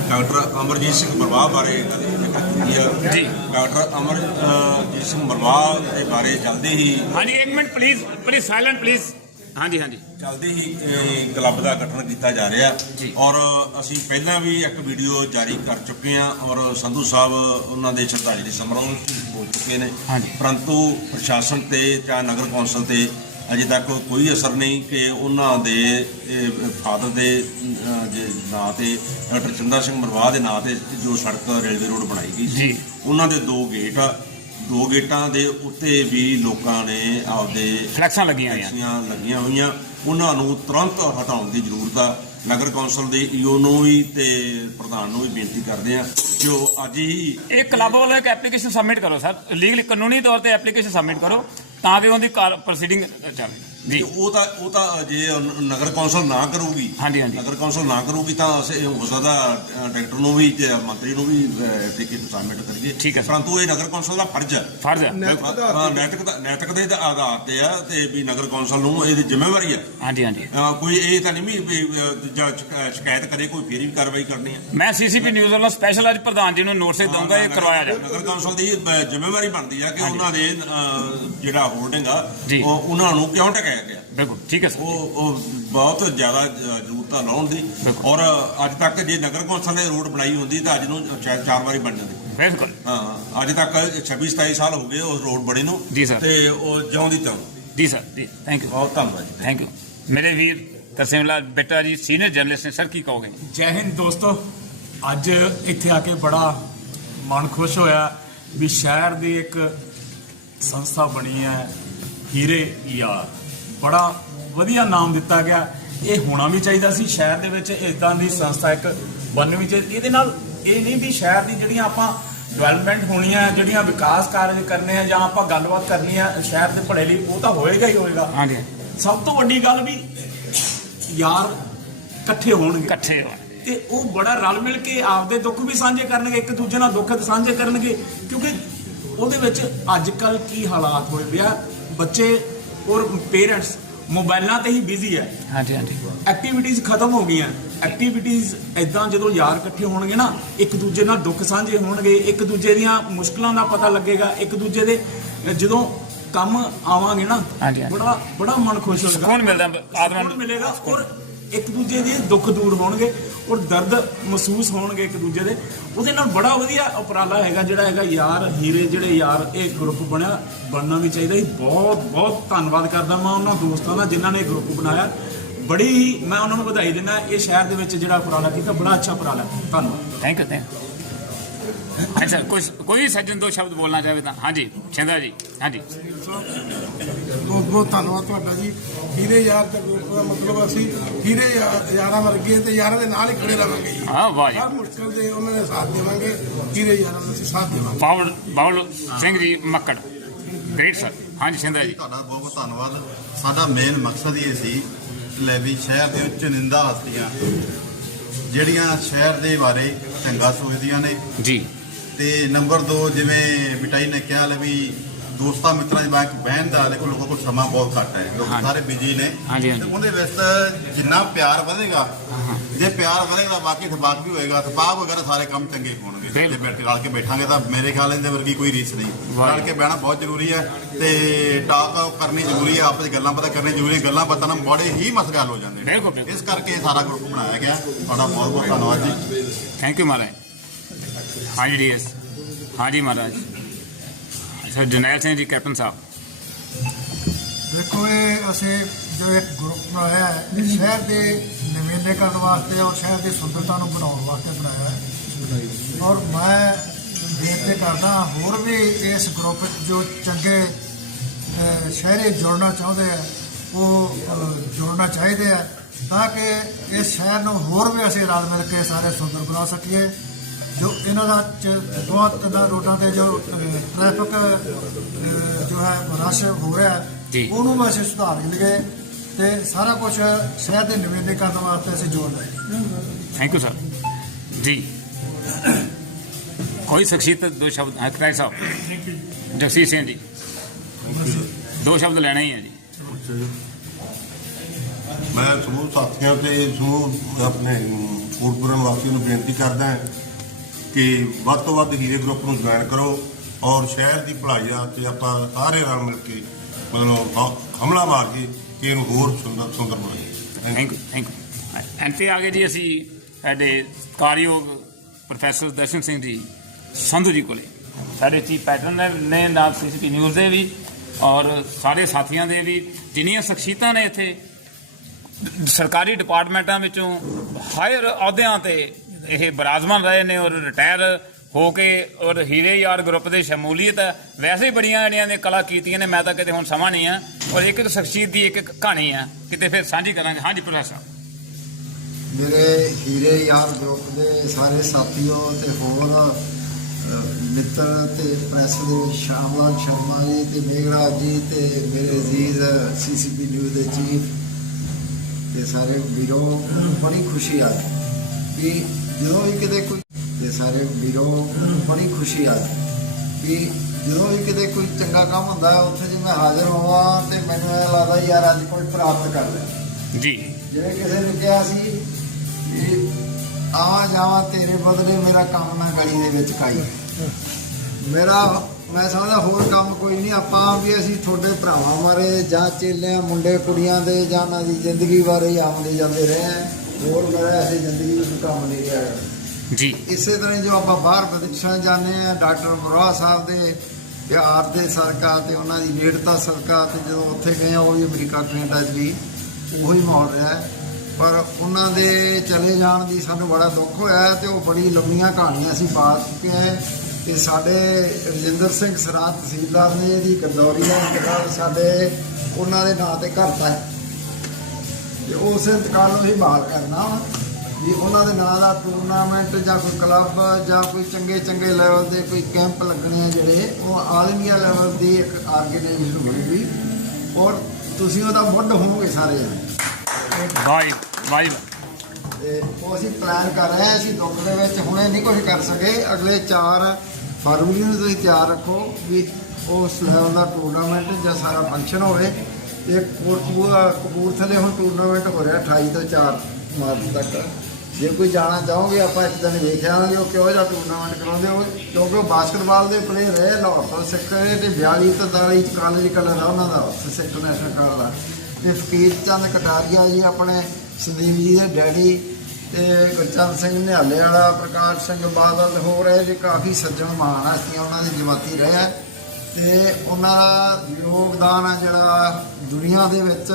ਡਾਕਟਰ ਅਮਰਜੀਤ ਸਿੰਘ ਮਰਵਾਹ ਬਾਰੇ ਗੱਲ ਕੀਤੀ ਆ ਜੀ। ਡਾਕਟਰ ਅਮਰਜੀਤ ਸਿੰਘ ਮਰਵਾਹ ਦੇ ਬਾਰੇ ਜਲਦੀ ਹੀ ਹਾਂਜੀ ਇੱਕ minute please please silent please ਹਾਂਜੀ ਹਾਂਜੀ ਜਲਦੀ ਹੀ ਕਲੱਬ ਦਾ ਗਠਨ ਕੀਤਾ ਜਾ ਰਿਹਾ। ਔਰ ਅਸੀਂ ਪਹਿਲਾਂ ਵੀ ਇੱਕ ਵੀਡੀਓ ਜਾਰੀ ਕਰ ਚੁੱਕੇ ਹਾਂ ਔਰ ਸੰਧੂ ਸਾਹਿਬ ਉਹਨਾਂ ਦੇ ਸ਼ਰਧਾਂਜਲੀ ਸਮਾਰੋਹ ਵਿੱਚ ਬੋਲ ਚੁੱਕੇ ਨੇ ਹਾਂਜੀ। ਪਰੰਤੂ ਪ੍ਰਸ਼ਾਸਨ ਤੇ ਜਾਂ ਨਗਰ ਕੌਂਸਲ ਤੇ ਅਜੇ ਤੱਕ ਕੋਈ ਅਸਰ ਨਹੀਂ ਕਿ ਉਹਨਾਂ ਦੇ ਫਾਦਰ ਦੇ ਜੇ ਨਾਂ ਤੇ ਡਾਕਟਰ ਚੰਦਾ ਸਿੰਘ ਮਰਵਾਹ ਦੇ ਨਾਂ ਤੇ ਜੋ ਸੜਕ ਰੇਲਵੇ ਰੋਡ ਬਣਾਈ ਗਈ ਜੀ। ਉਹਨਾਂ ਦੇ ਦੋ ਗੇਟ ਆ ਦੋ ਗੇਟਾਂ ਦੇ ਉੱਤੇ ਵੀ ਲੋਕਾਂ ਨੇ ਆਪਦੇ ਫਲੈਕਸਾਂ ਲੱਗੀਆਂ ਹੋਈਆਂ। ਲੱਗੀਆਂ ਹੋਈਆਂ। ਉਹਨਾਂ ਨੂੰ ਤੁਰੰਤ ਹਟਾਉਣ ਦੀ ਜ਼ਰੂਰਤ ਆ। ਨਗਰ ਕੌਂਸਲ ਦੇ ਈਓ ਨੂੰ ਵੀ ਤੇ ਪ੍ਰਧਾਨ ਨੂੰ ਵੀ ਬੇਨਤੀ ਕਰਦੇ ਆ ਕਿ ਉਹ ਅੱਜ ਹੀ ਇਹ ਕਲੱਬ ਵੱਲੋਂ ਇੱਕ ਐਪਲੀਕੇਸ਼ਨ ਸਬਮਿਟ ਕਰੋ ਸਰ। ਲੀਗਲ ਕਾਨੂੰਨੀ ਤੌਰ ਤੇ ਐਪਲੀਕੇਸ਼ਨ ਸਬਮਿਟ ਕਰੋ। ਤਾਂ ਕਿ ਉਹਦੀ ਪ੍ਰੋਸੀਡਿੰਗ ਚੱਲੇ ਤੇ ਉਹ ਤਾਂ ਉਹ ਤਾਂ ਜੇ ਨਗਰ ਕੌਂਸਲ ਨਾ ਕਰੂਗੀ ਹਾਂਜੀ, ਹਾਂਜੀ। ਨਗਰ ਕੌਂਸਲ ਨਾ ਕਰੂਗੀ ਤਾਂ ਅਸੀਂ ਹੋ ਸਕਦਾ ਡਾਇਰੈਕਟਰ ਨੂੰ ਵੀ ਤੇ ਮੰਤਰੀ ਨੂੰ ਵੀ ਐਪਲੀਕੇਸ਼ਨ ਸਬਮਿਟ ਕਰੀਏ। ਠੀਕ ਹੈ। ਪਰੰਤੂ ਇਹ ਨਗਰ ਕੌਂਸਲ ਦਾ ਫਰਜ਼ ਹੈ। ਫਰਜ਼ ਹੈ ਹਾਂ ਨੈਤਿਕ ਦਾ ਨੈਤਿਕ ਦੇ ਆਧਾਰ ਤੇ ਆ ਤੇ ਵੀ ਨਗਰ ਕੌਂਸਲ ਨੂੰ ਇਹਦੀ ਜ਼ਿੰਮੇਵਾਰੀ ਹੈ। ਹਾਂਜੀ ਹਾਂਜੀ। ਕੋਈ ਇਹ ਤਾਂ ਨਹੀਂ ਵੀ ਵੀ, ਅ, ਦੂਜਾ ਸ਼ਿਕਾ- ਸ਼ਿਕਾਇਤ ਕਰੇ ਕੋਈ ਫੇਰ ਵੀ ਕਾਰਵਾਈ ਕਰਨੀ ਹੈ। ਮੈਂ ਸੀਸੀਪੀ ਨਿਊਜ਼ ਵੱਲੋਂ ਸਪੈਸ਼ਲ ਅੱਜ ਪ੍ਰਧਾਨ ਜੀ ਨੂੰ ਨੋਟਿਸ ਦਊਂਗਾ ਇਹ ਕਰਵਾਇਆ ਜਾਵੇ। ਨਗਰ ਕੌਂਸਲ ਦੀ ਜ਼ਿੰਮੇਵਾਰੀ ਬਣਦੀ ਆ ਕਿ ਉਹਨਾਂ ਦੇ ਜਿਹੜਾ ਹੋਲਡਿੰਗ ਆ ਜੀ। ਉਹ ਉਹਨਾਂ ਨੂੰ ਕਿਉਂ ਟਕਾਇਆ ਗਿਆ ਬਿਲਕੁਲ ਠੀਕ ਹੈ ਸਰ। ਉਹ ਉਹ ਬਹੁਤ ਜ਼ਿਆਦਾ ਜ਼ਰੂਰਤ ਆ ਲਾਉਣ ਦੀ। ਔਰ ਅੱਜ ਤੱਕ ਜੇ ਨਗਰ ਕੌਂਸਲ ਨੇ ਰੋਡ ਬਣਾਈ ਹੁੰਦੀ ਤਾਂ ਅੱਜ ਨੂੰ ਸ਼ਾਇਦ ਚਾਰ ਵਾਰੀ ਬਣ ਜਾਂਦੀ ਬਿਲਕੁਲ। ਹਾਂ ਅੱਜ ਤੱਕ 26 27 ਸਾਲ ਹੋ ਗਏ ਉਸ ਰੋਡ ਬਣੇ ਨੂੰ। ਜੀ ਸਰ। ਤੇ ਉਹ ਜਿਉਂਦੀ ਤਾਂ ਜੀ ਸਰ ਜੀ। ਥੈਂਕ ਯੂ ਬਹੁਤ ਧੰਨਵਾਦ ਜੀ। ਥੈਂਕ ਯੂ ਮੇਰੇ ਵੀਰ ਤਰਸੇਮ ਲਾਲ ਬਿੱਟਾ ਜੀ ਸੀਨੀਅਰ ਜਰਨਲਿਸਟ ਨੇ। ਸਰ ਕੀ ਕਹੋਗੇ? ਜੈ ਹਿੰਦ ਦੋਸਤੋ ਅੱਜ ਇੱਥੇ ਆ ਕੇ ਬੜਾ ਮਨ ਖੁਸ਼ ਹੋਇਆ ਵੀ ਸ਼ਹਿਰ ਦੀ ਇੱਕ ਸੰਸਥਾ ਬਣੀ ਹੈ ਹੀਰੇ ਯਾਰ। ਬੜਾ ਵਧੀਆ ਨਾਮ ਦਿੱਤਾ ਗਿਆ। ਇਹ ਹੋਣਾ ਵੀ ਚਾਹੀਦਾ ਸੀ। ਸ਼ਹਿਰ ਦੇ ਵਿੱਚ ਇਦਾਂ ਦੀ ਸੰਸਥਾ ਇੱਕ ਬਣਨੀ ਚਾਹੀਦੀ। ਇਹਦੇ ਨਾਲ ਇਹ ਨਹੀਂ ਵੀ ਸ਼ਹਿਰ ਦੀ ਜਿਹੜੀਆਂ ਆਪਾਂ ਡਿਵੈਲਪਮੈਂਟ ਹੋਣੀ ਹੈ ਜਿਹੜੀਆਂ ਵਿਕਾਸ ਕਾਰਜ ਕਰਨੇ ਆ ਜਾਂ ਆਪਾਂ ਗੱਲਬਾਤ ਕਰਨੀ ਆ ਸ਼ਹਿਰ ਦੇ ਭਲੇ ਲਈ ਉਹ ਤਾਂ ਹੋਏਗਾ ਹੀ ਹੋਏਗਾ। ਹਾਂਜੀ। ਸਭ ਤੋਂ ਵੱਡੀ ਗੱਲ ਵੀ ਯਾਰ ਇਕੱਠੇ ਹੋਣਗੇ। ਇਕੱਠੇ ਹੋ ਤੇ ਉਹ ਬੜਾ ਰਲ ਮਿਲ ਕੇ ਆਪਦੇ ਦੁੱਖ ਵੀ ਸਾਂਝੇ ਕਰਨਗੇ ਇੱਕ ਦੂਜੇ ਨਾਲ ਦੁੱਖ ਸਾਂਝੇ ਕਰਨਗੇ। ਕਿਉਂਕਿ ਉਹਦੇ ਵਿੱਚ ਅੱਜ ਕੱਲ ਕੀ ਹਾਲਾਤ ਹੋਏ ਪਿਆ? ਬੱਚੇ ਔਰ ਪੇਰੈਂਟਸ ਮੋਬਾਈਲਾਂ ਤੇ ਹੀ ਬਿਜ਼ੀ ਹੈ। ਹਾਂਜੀ ਹਾਂਜੀ। ਐਕਟੀਵਿਟੀਜ਼ ਖਤਮ ਹੋ ਗਈਆਂ। ਐਕਟੀਵਿਟੀਜ਼ ਐਦਾਂ ਜਦੋਂ ਯਾਰ ਇਕੱਠੇ ਹੋਣਗੇ ਨਾ ਇੱਕ ਦੂਜੇ ਨਾਲ ਦੁੱਖ ਸਾਂਝੇ ਹੋਣਗੇ ਇੱਕ ਦੂਜੇ ਦੀਆਂ ਮੁਸ਼ਕਲਾਂ ਦਾ ਪਤਾ ਲੱਗੇਗਾ ਇੱਕ ਦੂਜੇ ਦੇ ਜਦੋਂ ਕੰਮ ਆਵਾਂਗੇ ਨਾ ਹਾਂਜੀ, ਹਾਂਜੀ। ਬੜਾ ਬੜਾ ਮਨ ਖੁਸ਼ ਹੋਏਗਾ। ਸਕੂਨ ਮਿਲਦਾ ਆਦਮੀ ਸਕੂਨ ਮਿਲੇਗਾ ਔਰ ਇੱਕ ਦੂਜੇ ਦੇ ਦੁੱਖ ਦੂਰ ਹੋਣਗੇ। ਔਰ ਦਰਦ ਮਹਿਸੂਸ ਹੋਣਗੇ ਇੱਕ ਦੂਜੇ ਦੇ, ਉਹਦੇ ਨਾਲ ਬੜਾ ਵਧੀਆ ਉਪਰਾਲਾ ਹੈਗਾ ਜਿਹੜਾ ਹੈਗਾ ਯਾਰ, ਹੀਰੇ ਜਿਹੜੇ ਯਾਰ, ਇਹ ਗਰੁੱਪ ਬਣਿਆ, ਬਣਨਾ ਵੀ ਚਾਹੀਦਾ ਸੀ ਬਹੁਤ ਬਹੁਤ ਧੰਨਵਾਦ ਕਰਦਾ ਮੈਂ ਉਹਨਾਂ ਦੋਸਤਾਂ ਦਾ ਜਿਨ੍ਹਾਂ ਨੇ ਇਹ ਗਰੁੱਪ ਬਣਾਇਆ। ਬੜੀ ਹੀ ਮੈਂ ਉਹਨਾਂ ਨੂੰ ਵਧਾਈ ਦਿੰਦਾ, ਇਹ ਸ਼ਹਿਰ ਦੇ ਵਿੱਚ ਜਿਹੜਾ ਉਪਰਾਲਾ ਕੀਤਾ, ਬੜਾ ਅੱਛਾ ਉਪਰਾਲਾ ਧੰਨਵਾਦ। ਥੈਂਕ ਯੂ ਥੈਂਕ ਸਰ ਕੋਈ ਕੋਈ ਸੱਜਣ ਦੋ ਸ਼ਬਦ ਬੋਲਣਾ ਚਾਹਵੇ ਤਾਂ। ਹਾਂਜੀ ਛਿੰਦਾ ਜੀ ਹਾਂਜੀ। ਬਹੁਤ ਬਹੁਤ ਧੰਨਵਾਦ ਤੁਹਾਡਾ ਜੀ। ਹੀਰੇ ਯਾਰ ਦਾ ਗਰੁੱਪ ਦਾ ਮਤਲਬ ਅਸੀਂ ਹੀਰੇ ਯਾਰ- ਯਾਰਾਂ ਵਰਗੇ ਤੇ ਯਾਰਾਂ ਦੇ ਨਾਲ ਹੀ ਖੜੇ ਰਵਾਂਗੇ ਜੀ। ਹਾਂ ਵਾਹ ਜੀ। ਹਰ ਮੁਸ਼ਕਲ ਦੇ ਉਹਨਾਂ ਦੇ ਸਾਥ ਦੇਵਾਂਗੇ। ਹੀਰੇ ਯਾਰਾਂ ਦਾ ਅਸੀਂ ਸਾਥ ਦੇਵਾਂਗੇ। Bowl bowl Singh ji Makkar. Great sir ਹਾਂਜੀ ਛਿੰਦਾ ਜੀ। ਤੁਹਾਡਾ ਬਹੁਤ ਬਹੁਤ ਧੰਨਵਾਦ। ਸਾਡਾ ਮੇਨ ਮਕਸਦ ਇਹ ਸੀ ਲੈ ਵੀ ਸ਼ਹਿਰ ਦੇ ਵਿੱਚ ਨਿੰਦਾ ਹਸਤੀਆਂ ਜਿਹੜੀਆਂ ਸ਼ਹਿਰ ਦੇ ਬਾਰੇ ਚੰਗਾ ਸੋਚਦੀਆਂ ਨੇ ਜੀ। ਤੇ ਨੰਬਰ 2 ਜਿਵੇਂ ਮਿਟਾਈ ਨੇ ਕਿਹਾ ਲੈ ਵੀ ਦੋਸਤਾਂ ਮਿੱਤਰਾਂ ਦੀ ਬਾਤ ਬਹਿਣ ਦਾ ਦੇਖੋ ਲੋਕਾਂ ਕੋਲ ਸਮਾਂ ਬਹੁਤ ਘੱਟ ਹੈ ਲੋਕ ਹਾਂਜੀ। ਸਾਰੇ ਬਿਜ਼ੀ ਨੇ। ਹਾਂਜੀ, ਉਹਦੇ ਵਿੱਚ ਜਿੰਨਾ ਪਿਆਰ ਵਧੇਗਾ ਜੇ ਪਿਆਰ ਵਧੇਗਾ ਬਾਕੀ ਇਤਫਾਕ ਵੀ ਹੋਏਗਾ ਇਤਫਾਕ ਵਗੈਰਾ ਸਾਰੇ ਕੰਮ ਚੰਗੇ ਹੋਣਗੇ। ਜੇ ਬਿਲਕੁਲ। ਬੈਠ ਕੇ ਰਲ ਕੇ ਬੈਠਾਂਗੇ ਤਾਂ ਮੇਰੇ ਖਿਆਲ ਇਹਦੇ ਵਰਗੀ ਕੋਈ ਰੀਸ ਨਹੀਂ। ਵਾਹ। ਰਲ ਕੇ ਬਹਿਣਾ ਬਹੁਤ ਜ਼ਰੂਰੀ ਹੈ ਤੇ ਟਾਕ ਕਰਨੀ ਜ਼ਰੂਰੀ ਹੈ ਆਪਸ ਵਿੱਚ ਗੱਲਾਂ ਪਤਾ ਕਰਨੀ ਜ਼ਰੂਰੀ ਹੈ ਗੱਲਾਂ ਪਤਾ ਨਾਲ ਬੜੇ ਹੀ ਮਸਲੇ ਹੱਲ ਹੋ ਜਾਂਦੇ ਨੇ। ਬਿਲਕੁਲ। ਇਸ ਕਰਕੇ ਇਹ ਸਾਰਾ ਗਰੁੱਪ ਬਣਾਇਆ ਗਿਆ। ਤੁਹਾਡਾ ਬਹੁਤ ਬਹੁਤ ਧੰਨਵਾਦ ਜੀ। ਥੈਂਕ ਯੂ ਮਹਾਰਾਜ। ਹਾਂਜੀ ਡੀਐਸ ਹਾਂਜੀ ਮਹਾਰਾਜ। ਸਰ ਜਰਨੈਲ ਸਿੰਘ ਜੀ ਕੈਪਟਨ ਸਾਹਿਬ। ਦੇਖੋ ਇਹ ਅਸੀਂ ਜੋ ਇੱਕ ਗਰੁੱਪ ਬਣਾਇਆ ਹੈ ਇਹ ਸ਼ਹਿਰ ਦੇ ਨਵੇਲੇ ਕਰਨ ਵਾਸਤੇ ਔਰ ਸ਼ਹਿਰ ਦੀ ਸੁੰਦਰਤਾ ਨੂੰ ਬਣਾਉਣ ਵਾਸਤੇ ਬਣਾਇਆ ਹੈ। ਔਰ ਮੈਂ ਬੇਨਤੀ ਕਰਦਾ ਹੋਰ ਵੀ ਇਸ ਗਰੁੱਪ ਜੋ ਚੰਗੇ ਅਹ, ਸ਼ਹਿਰੀ ਜੁੜਨਾ ਚਾਹੁੰਦੇ ਆ ਉਹ ਅਹ, ਜੁੜਨਾ ਚਾਹੀਦੇ ਆ ਤਾਂ ਕਿ ਇਸ ਸ਼ਹਿਰ ਨੂੰ ਹੋਰ ਵੀ ਅਸੀਂ ਰਲ ਮਿਲ ਕੇ ਸਾਰੇ ਸੁੰਦਰ ਬਣਾ ਸਕੀਏ। ਜੋ ਇਹਨਾਂ ਦਾ ਚ- ਬਹੁਤ ਦਾ ਰੋਡਾਂ ਤੇ ਜੋ ਟ੍ਰੈਫਿਕ ਜੋ ਹੈ ਰਸ਼ ਹੋ ਰਿਹਾ ਹੈ। ਉਹਨੂੰ ਵੀ ਅਸੀਂ ਸੁਧਾਰ ਲਈਏ ਤੇ ਸਾਰਾ ਕੁਝ ਸ਼ਹਿਰ ਦੇ ਨਵੀਨੀਕਰਨ ਵਾਸਤੇ ਅਸੀਂ ਜੋੜ ਲਈਏ ਥੈਂਕ ਯੂ ਸਰ ਜੀ। ਕੋਈ ਸ਼ਖਸੀਅਤ ਦੋ ਸ਼ਬਦ ਹਾਂ ਕਰਾਈ ਸਾਹਿਬ। ਜਗਸੀਰ ਸਿੰਘ ਜੀ। ਦੋ ਸ਼ਬਦ ਲੈਣੇ ਹੀ ਹੈ ਜੀ। ਮੈਂ ਸਮੂਹ ਸਾਥੀਆਂ ਤੇ ਸਮੂਹ ਆਪਣੇ ਕੋਟਪੁਰਨ ਵਾਸੀਆਂ ਨੂੰ ਬੇਨਤੀ ਕਰਦਾ ਹਾਂ ਕਿ ਵੱਧ ਤੋਂ ਵੱਧ ਹੀਰੇ ਗਰੁੱਪ ਨੂੰ ਜੁਆਇਨ ਕਰੋ ਔਰ ਸ਼ਹਿਰ ਦੀ ਭਲਾਈ ਆ ਤੇ ਆਪਾਂ ਸਾਰੇ ਰਲ ਮਿਲ ਕੇ ਮਤਲਬ ਹਮਲਾ ਮਾਰ ਕੇ ਕਿ ਇਹਨੂੰ ਹੋਰ ਸੁੰਦਰ ਸੁੰਦਰ ਬਣਾਈਏ। ਥੈਂਕ ਯੂ ਥੈਂਕ ਯੂ ਐਂਤੇ ਆ ਗਏ ਜੀ ਅਸੀਂ ਸਾਡੇ ਕਾਰਯੋਗ ਪ੍ਰੋਫੈਸਰ ਦਰਸ਼ਨ ਸਿੰਘ ਜੀ, ਸੰਧੂ ਜੀ ਕੋਲੇ। ਸਾਡੇ ਚੀਫ ਪੈਟਰਨ ਨੇ ਨਾਲ ਸੀਸੀਪੀ ਨਿਊਜ਼ ਦੇ ਵੀ ਔਰ ਸਾਰੇ ਸਾਥੀਆਂ ਦੇ ਵੀ, ਜਿੰਨੀਆਂ ਸ਼ਖਸੀਅਤਾਂ ਨੇ ਇੱਥੇ ਸਰਕਾਰੀ ਡਿਪਾਰਟਮੈਂਟਾਂ ਵਿੱਚੋਂ ਹਾਇਰ ਅਹੁਦਿਆਂ ਤੇ ਇਹ ਬਰਾਜ਼ਮਾਨ ਰਹੇ ਨੇ ਔਰ ਰਿਟਾਇਰ ਹੋ ਕੇ ਔਰ ਹੀਰੇ ਯਾਰ ਗਰੁੱਪ ਦੇ ਸ਼ਮੂਲੀਅਤ ਹੈ। ਵੈਸੇ ਹੀ ਬੜੀਆਂ ਜਿਹੜੀਆਂ ਨੇ ਕਲਾ ਕੀਤੀਆਂ ਨੇ, ਮੈਂ ਤਾਂ ਕਿਤੇ ਹੁਣ ਸਮਾਂ ਨਹੀਂ ਆ। ਔਰ ਇੱਕ ਇੱਕ ਸ਼ਖਸੀਅਤ ਦੀ ਇੱਕ ਇੱਕ ਕਹਾਣੀ ਆ। ਕਿਤੇ ਫਿਰ ਸਾਂਝੀ ਕਰਾਂਗੇ। ਹਾਂਜੀ ਪ੍ਰੋਫੈਸਰ ਮੇਰੇ ਹੀਰੇ ਯਾਰ ਗਰੁੱਪ ਦੇ ਸਾਰੇ ਸਾਥੀਓ ਤੇ ਹੋਰ ਮਿੱਤਰ ਤੇ ਪ੍ਰੈਸ ਦੇ ਵਿੱਚ ਸ਼ਰਮਾ ਜੀ ਤੇ ਮੇਘਰਾਜ ਜੀ ਤੇ ਮੇਰੇ ਅਜ਼ੀਜ਼ ਸੀਸੀਪੀ ਨਿਊਜ਼ ਦੇ ਚੀਫ ਤੇ ਸਾਰੇ ਵੀਰੋ, ਬੜੀ ਖੁਸ਼ੀ ਆ ਕਿ ਜਦੋਂ ਵੀ ਕਿਤੇ ਕੋਈ ਤੇ ਸਾਰੇ ਵੀਰੋ ਬੜੀ ਖੁਸ਼ੀ ਆ ਕਿ ਜਦੋਂ ਵੀ ਕਿਤੇ ਕੋਈ ਚੰਗਾ ਕੰਮ ਹੁੰਦਾ ਹੈ, ਉੱਥੇ ਜੇ ਮੈਂ ਹਾਜ਼ਰ ਹੋਵਾਂ ਤੇ ਮੈਨੂੰ ਇਹ ਲੱਗਦਾ ਯਾਰ ਅੱਜ ਕੋਈ ਪ੍ਰਾਪਤ ਕਰ ਲਿਆ ਜੀ। ਜਿਵੇਂ ਕਿਸੇ ਨੇ ਕਿਹਾ ਸੀ ਕਿ ਆਵਾਂ ਜਾਵਾਂ ਤੇਰੇ ਬਦਲੇ ਮੇਰਾ ਕੰਮ ਨਾ ਗਲੀ ਦੇ ਵਿੱਚ ਕਾਈ। ਮੇਰਾ ਮੈਂ ਸਮਝਦਾ ਹੋਰ ਕੰਮ ਕੋਈ ਨਹੀਂ ਆਪਾਂ ਵੀ ਅਸੀਂ ਤੁਹਾਡੇ ਭਰਾਵਾਂ ਬਾਰੇ ਜਾਂ ਚੇਲਿਆਂ ਮੁੰਡੇ ਕੁੜੀਆਂ ਦੇ ਜਾਂ ਉਹਨਾਂ ਦੀ ਜ਼ਿੰਦਗੀ ਬਾਰੇ ਆਉਂਦੇ ਜਾਂਦੇ ਰਹੇ ਹਾਂ। ਹੋਰ ਮੇਰਾ ਐਸੀ ਜ਼ਿੰਦਗੀ ਵਿੱਚ ਕੰਮ ਨਹੀਂ ਰਿਹਾ। ਜੀ। ਇਸੇ ਤਰ੍ਹਾਂ ਜੋ ਆਪਾਂ ਬਾਹਰ ਵਿਦੇਸ਼ਾਂ ਜਾਂਦੇ ਆ ਡਾਕਟਰ ਮਰਵਾ ਸਾਹਿਬ ਦੇ ਪਿਆਰ ਦੇ ਸਦਕਾ ਤੇ ਉਹਨਾਂ ਦੀ ਨੇੜਤਾ ਸਦਕਾ ਤੇ ਜਦੋਂ ਉੱਥੇ ਗਏ ਆ ਉਹ ਵੀ ਅਮਰੀਕਾ ਕੈਨੇਡਾ 'ਚ ਵੀ ਉਹੀ ਮਾਹੌਲ ਰਿਹਾ ਹੈ। ਪਰ ਉਹਨਾਂ ਦੇ ਚਲੇ ਜਾਣ ਦੀ ਸਾਨੂੰ ਬੜਾ ਦੁੱਖ ਹੋਇਆ ਤੇ ਉਹ ਬੜੀ ਲੰਮੀਆਂ ਕਹਾਣੀਆਂ ਅਸੀਂ ਪਾ ਚੁੱਕੇ ਹਾਂ। ਤੇ ਸਾਡੇ ਰਜਿੰਦਰ ਸਿੰਘ ਸਰਾਜ ਤਹਿਸੀਲਦਾਰ ਨੇ ਇਹਦੀ ਗੰਦੌਰੀ ਦਾ ਸਾਡੇ ਉਹਨਾਂ ਦੇ ਨਾਂ ਤੇ ਕਰਤਾ ਹੈ। ਤੇ ਉਸ ਇੰਤਕਾਲ ਨੂੰ ਹੀ ਬਹਾਲ ਕਰਨਾ ਵਾ ਵੀ ਉਹਨਾਂ ਦੇ ਨਾਂ ਦਾ ਟੂਰਨਾਮੈਂਟ ਜਾਂ ਕੋਈ ਕਲੱਬ ਜਾਂ ਕੋਈ ਚੰਗੇ ਚੰਗੇ ਲੈਵਲ ਦੇ ਕੋਈ ਕੈਂਪ ਲੱਗਣੇ ਆ ਜਿਹੜੇ ਉਹ ਆਲ ਇੰਡੀਆ ਲੈਵਲ ਦੀ ਇੱਕ ਆਰਗੇਨਾਈਜੇਸ਼ਨ ਹੋਊਗੀ ਔਰ ਤੁਸੀਂ ਉਹਦਾ ਮੁੱਢ ਹੋਵੋਗੇ ਸਾਰੇ। ਵਾਹ ਵਾਹ ਤੇ ਉਹ ਅਸੀਂ ਪਲਾਨ ਕਰ ਰਹੇ ਹਾਂ ਅਸੀਂ ਦੁੱਖ ਦੇ ਵਿੱਚ ਹੁਣੇ ਨਹੀਂ ਕੁਝ ਕਰ ਸਕੇ। ਅਗਲੇ 4 ਫਰਵਰੀ ਨੂੰ ਤੁਸੀਂ ਤਿਆਰ ਰੱਖੋ ਵੀ ਉਸ ਲੈਵਲ ਦਾ ਟੂਰਨਾਮੈਂਟ ਜਾਂ ਸਾਰਾ ਫੰਕਸ਼ਨ ਹੋਵੇ। ਤੇ ਕੋਟਪੂਰਾ ਕਪੂਰਥਲੇ ਹੁਣ ਟੂਰਨਾਮੈਂਟ ਹੋ ਰਿਹਾ 28 ਤੋਂ 4 ਮਾਰਚ ਤੱਕ। ਜੇ ਕੋਈ ਜਾਣਾ ਚਾਹੋਗੇ, ਆਪਾਂ ਇੱਕ ਦਿਨ ਵੇਖ ਆਵਾਂਗੇ, ਉਹ ਕਿਹੋ ਜਿਹਾ ਟੂਰਨਾਮੈਂਟ ਕਰਾਉਂਦੇ ਹੋ ਕਿਉਂਕਿ ਉਹ ਬਾਸਕਟਬਾਲ ਦੇ ਪਲੇਅਰ ਰਹੇ ਲਾਹੌਰ ਤੋਂ ਸਿੱਖ ਰਹੇ ਤੇ 42 ਤੇ 43 ਕਾਲਜ ਕਲਰ ਆ ਉਹਨਾਂ ਦਾ, ਉੱਥੇ ਸਿੱਖ ਨੈਸ਼ਨਲ ਕਾਲਜ ਦਾ। ਤੇ ਫਕੀਰ ਚੰਦ ਕਟਾਰੀਆ ਜੀ ਆਪਣੇ ਸੰਦੀਪ ਜੀ ਦੇ ਡੈਡੀ ਤੇ ਗੁਰਚੰਦ ਸਿੰਘ ਨਿਹਾਲੇ ਵਾਲਾ, ਪ੍ਰਕਾਸ਼ ਸਿੰਘ ਬਾਦਲ, ਹੋਰ ਹੈ ਜੀ ਕਾਫੀ ਸੱਜਣ ਮਹਾਨ ਹਸਤੀਆਂ ਉਹਨਾਂ ਦੇ ਜਮਾਤੀ ਰਹੇ ਆ। ਤੇ ਉਹਨਾਂ ਦਾ ਯੋਗਦਾਨ ਆ ਜਿਹੜਾ ਦੁਨੀਆ ਦੇ ਵਿੱਚ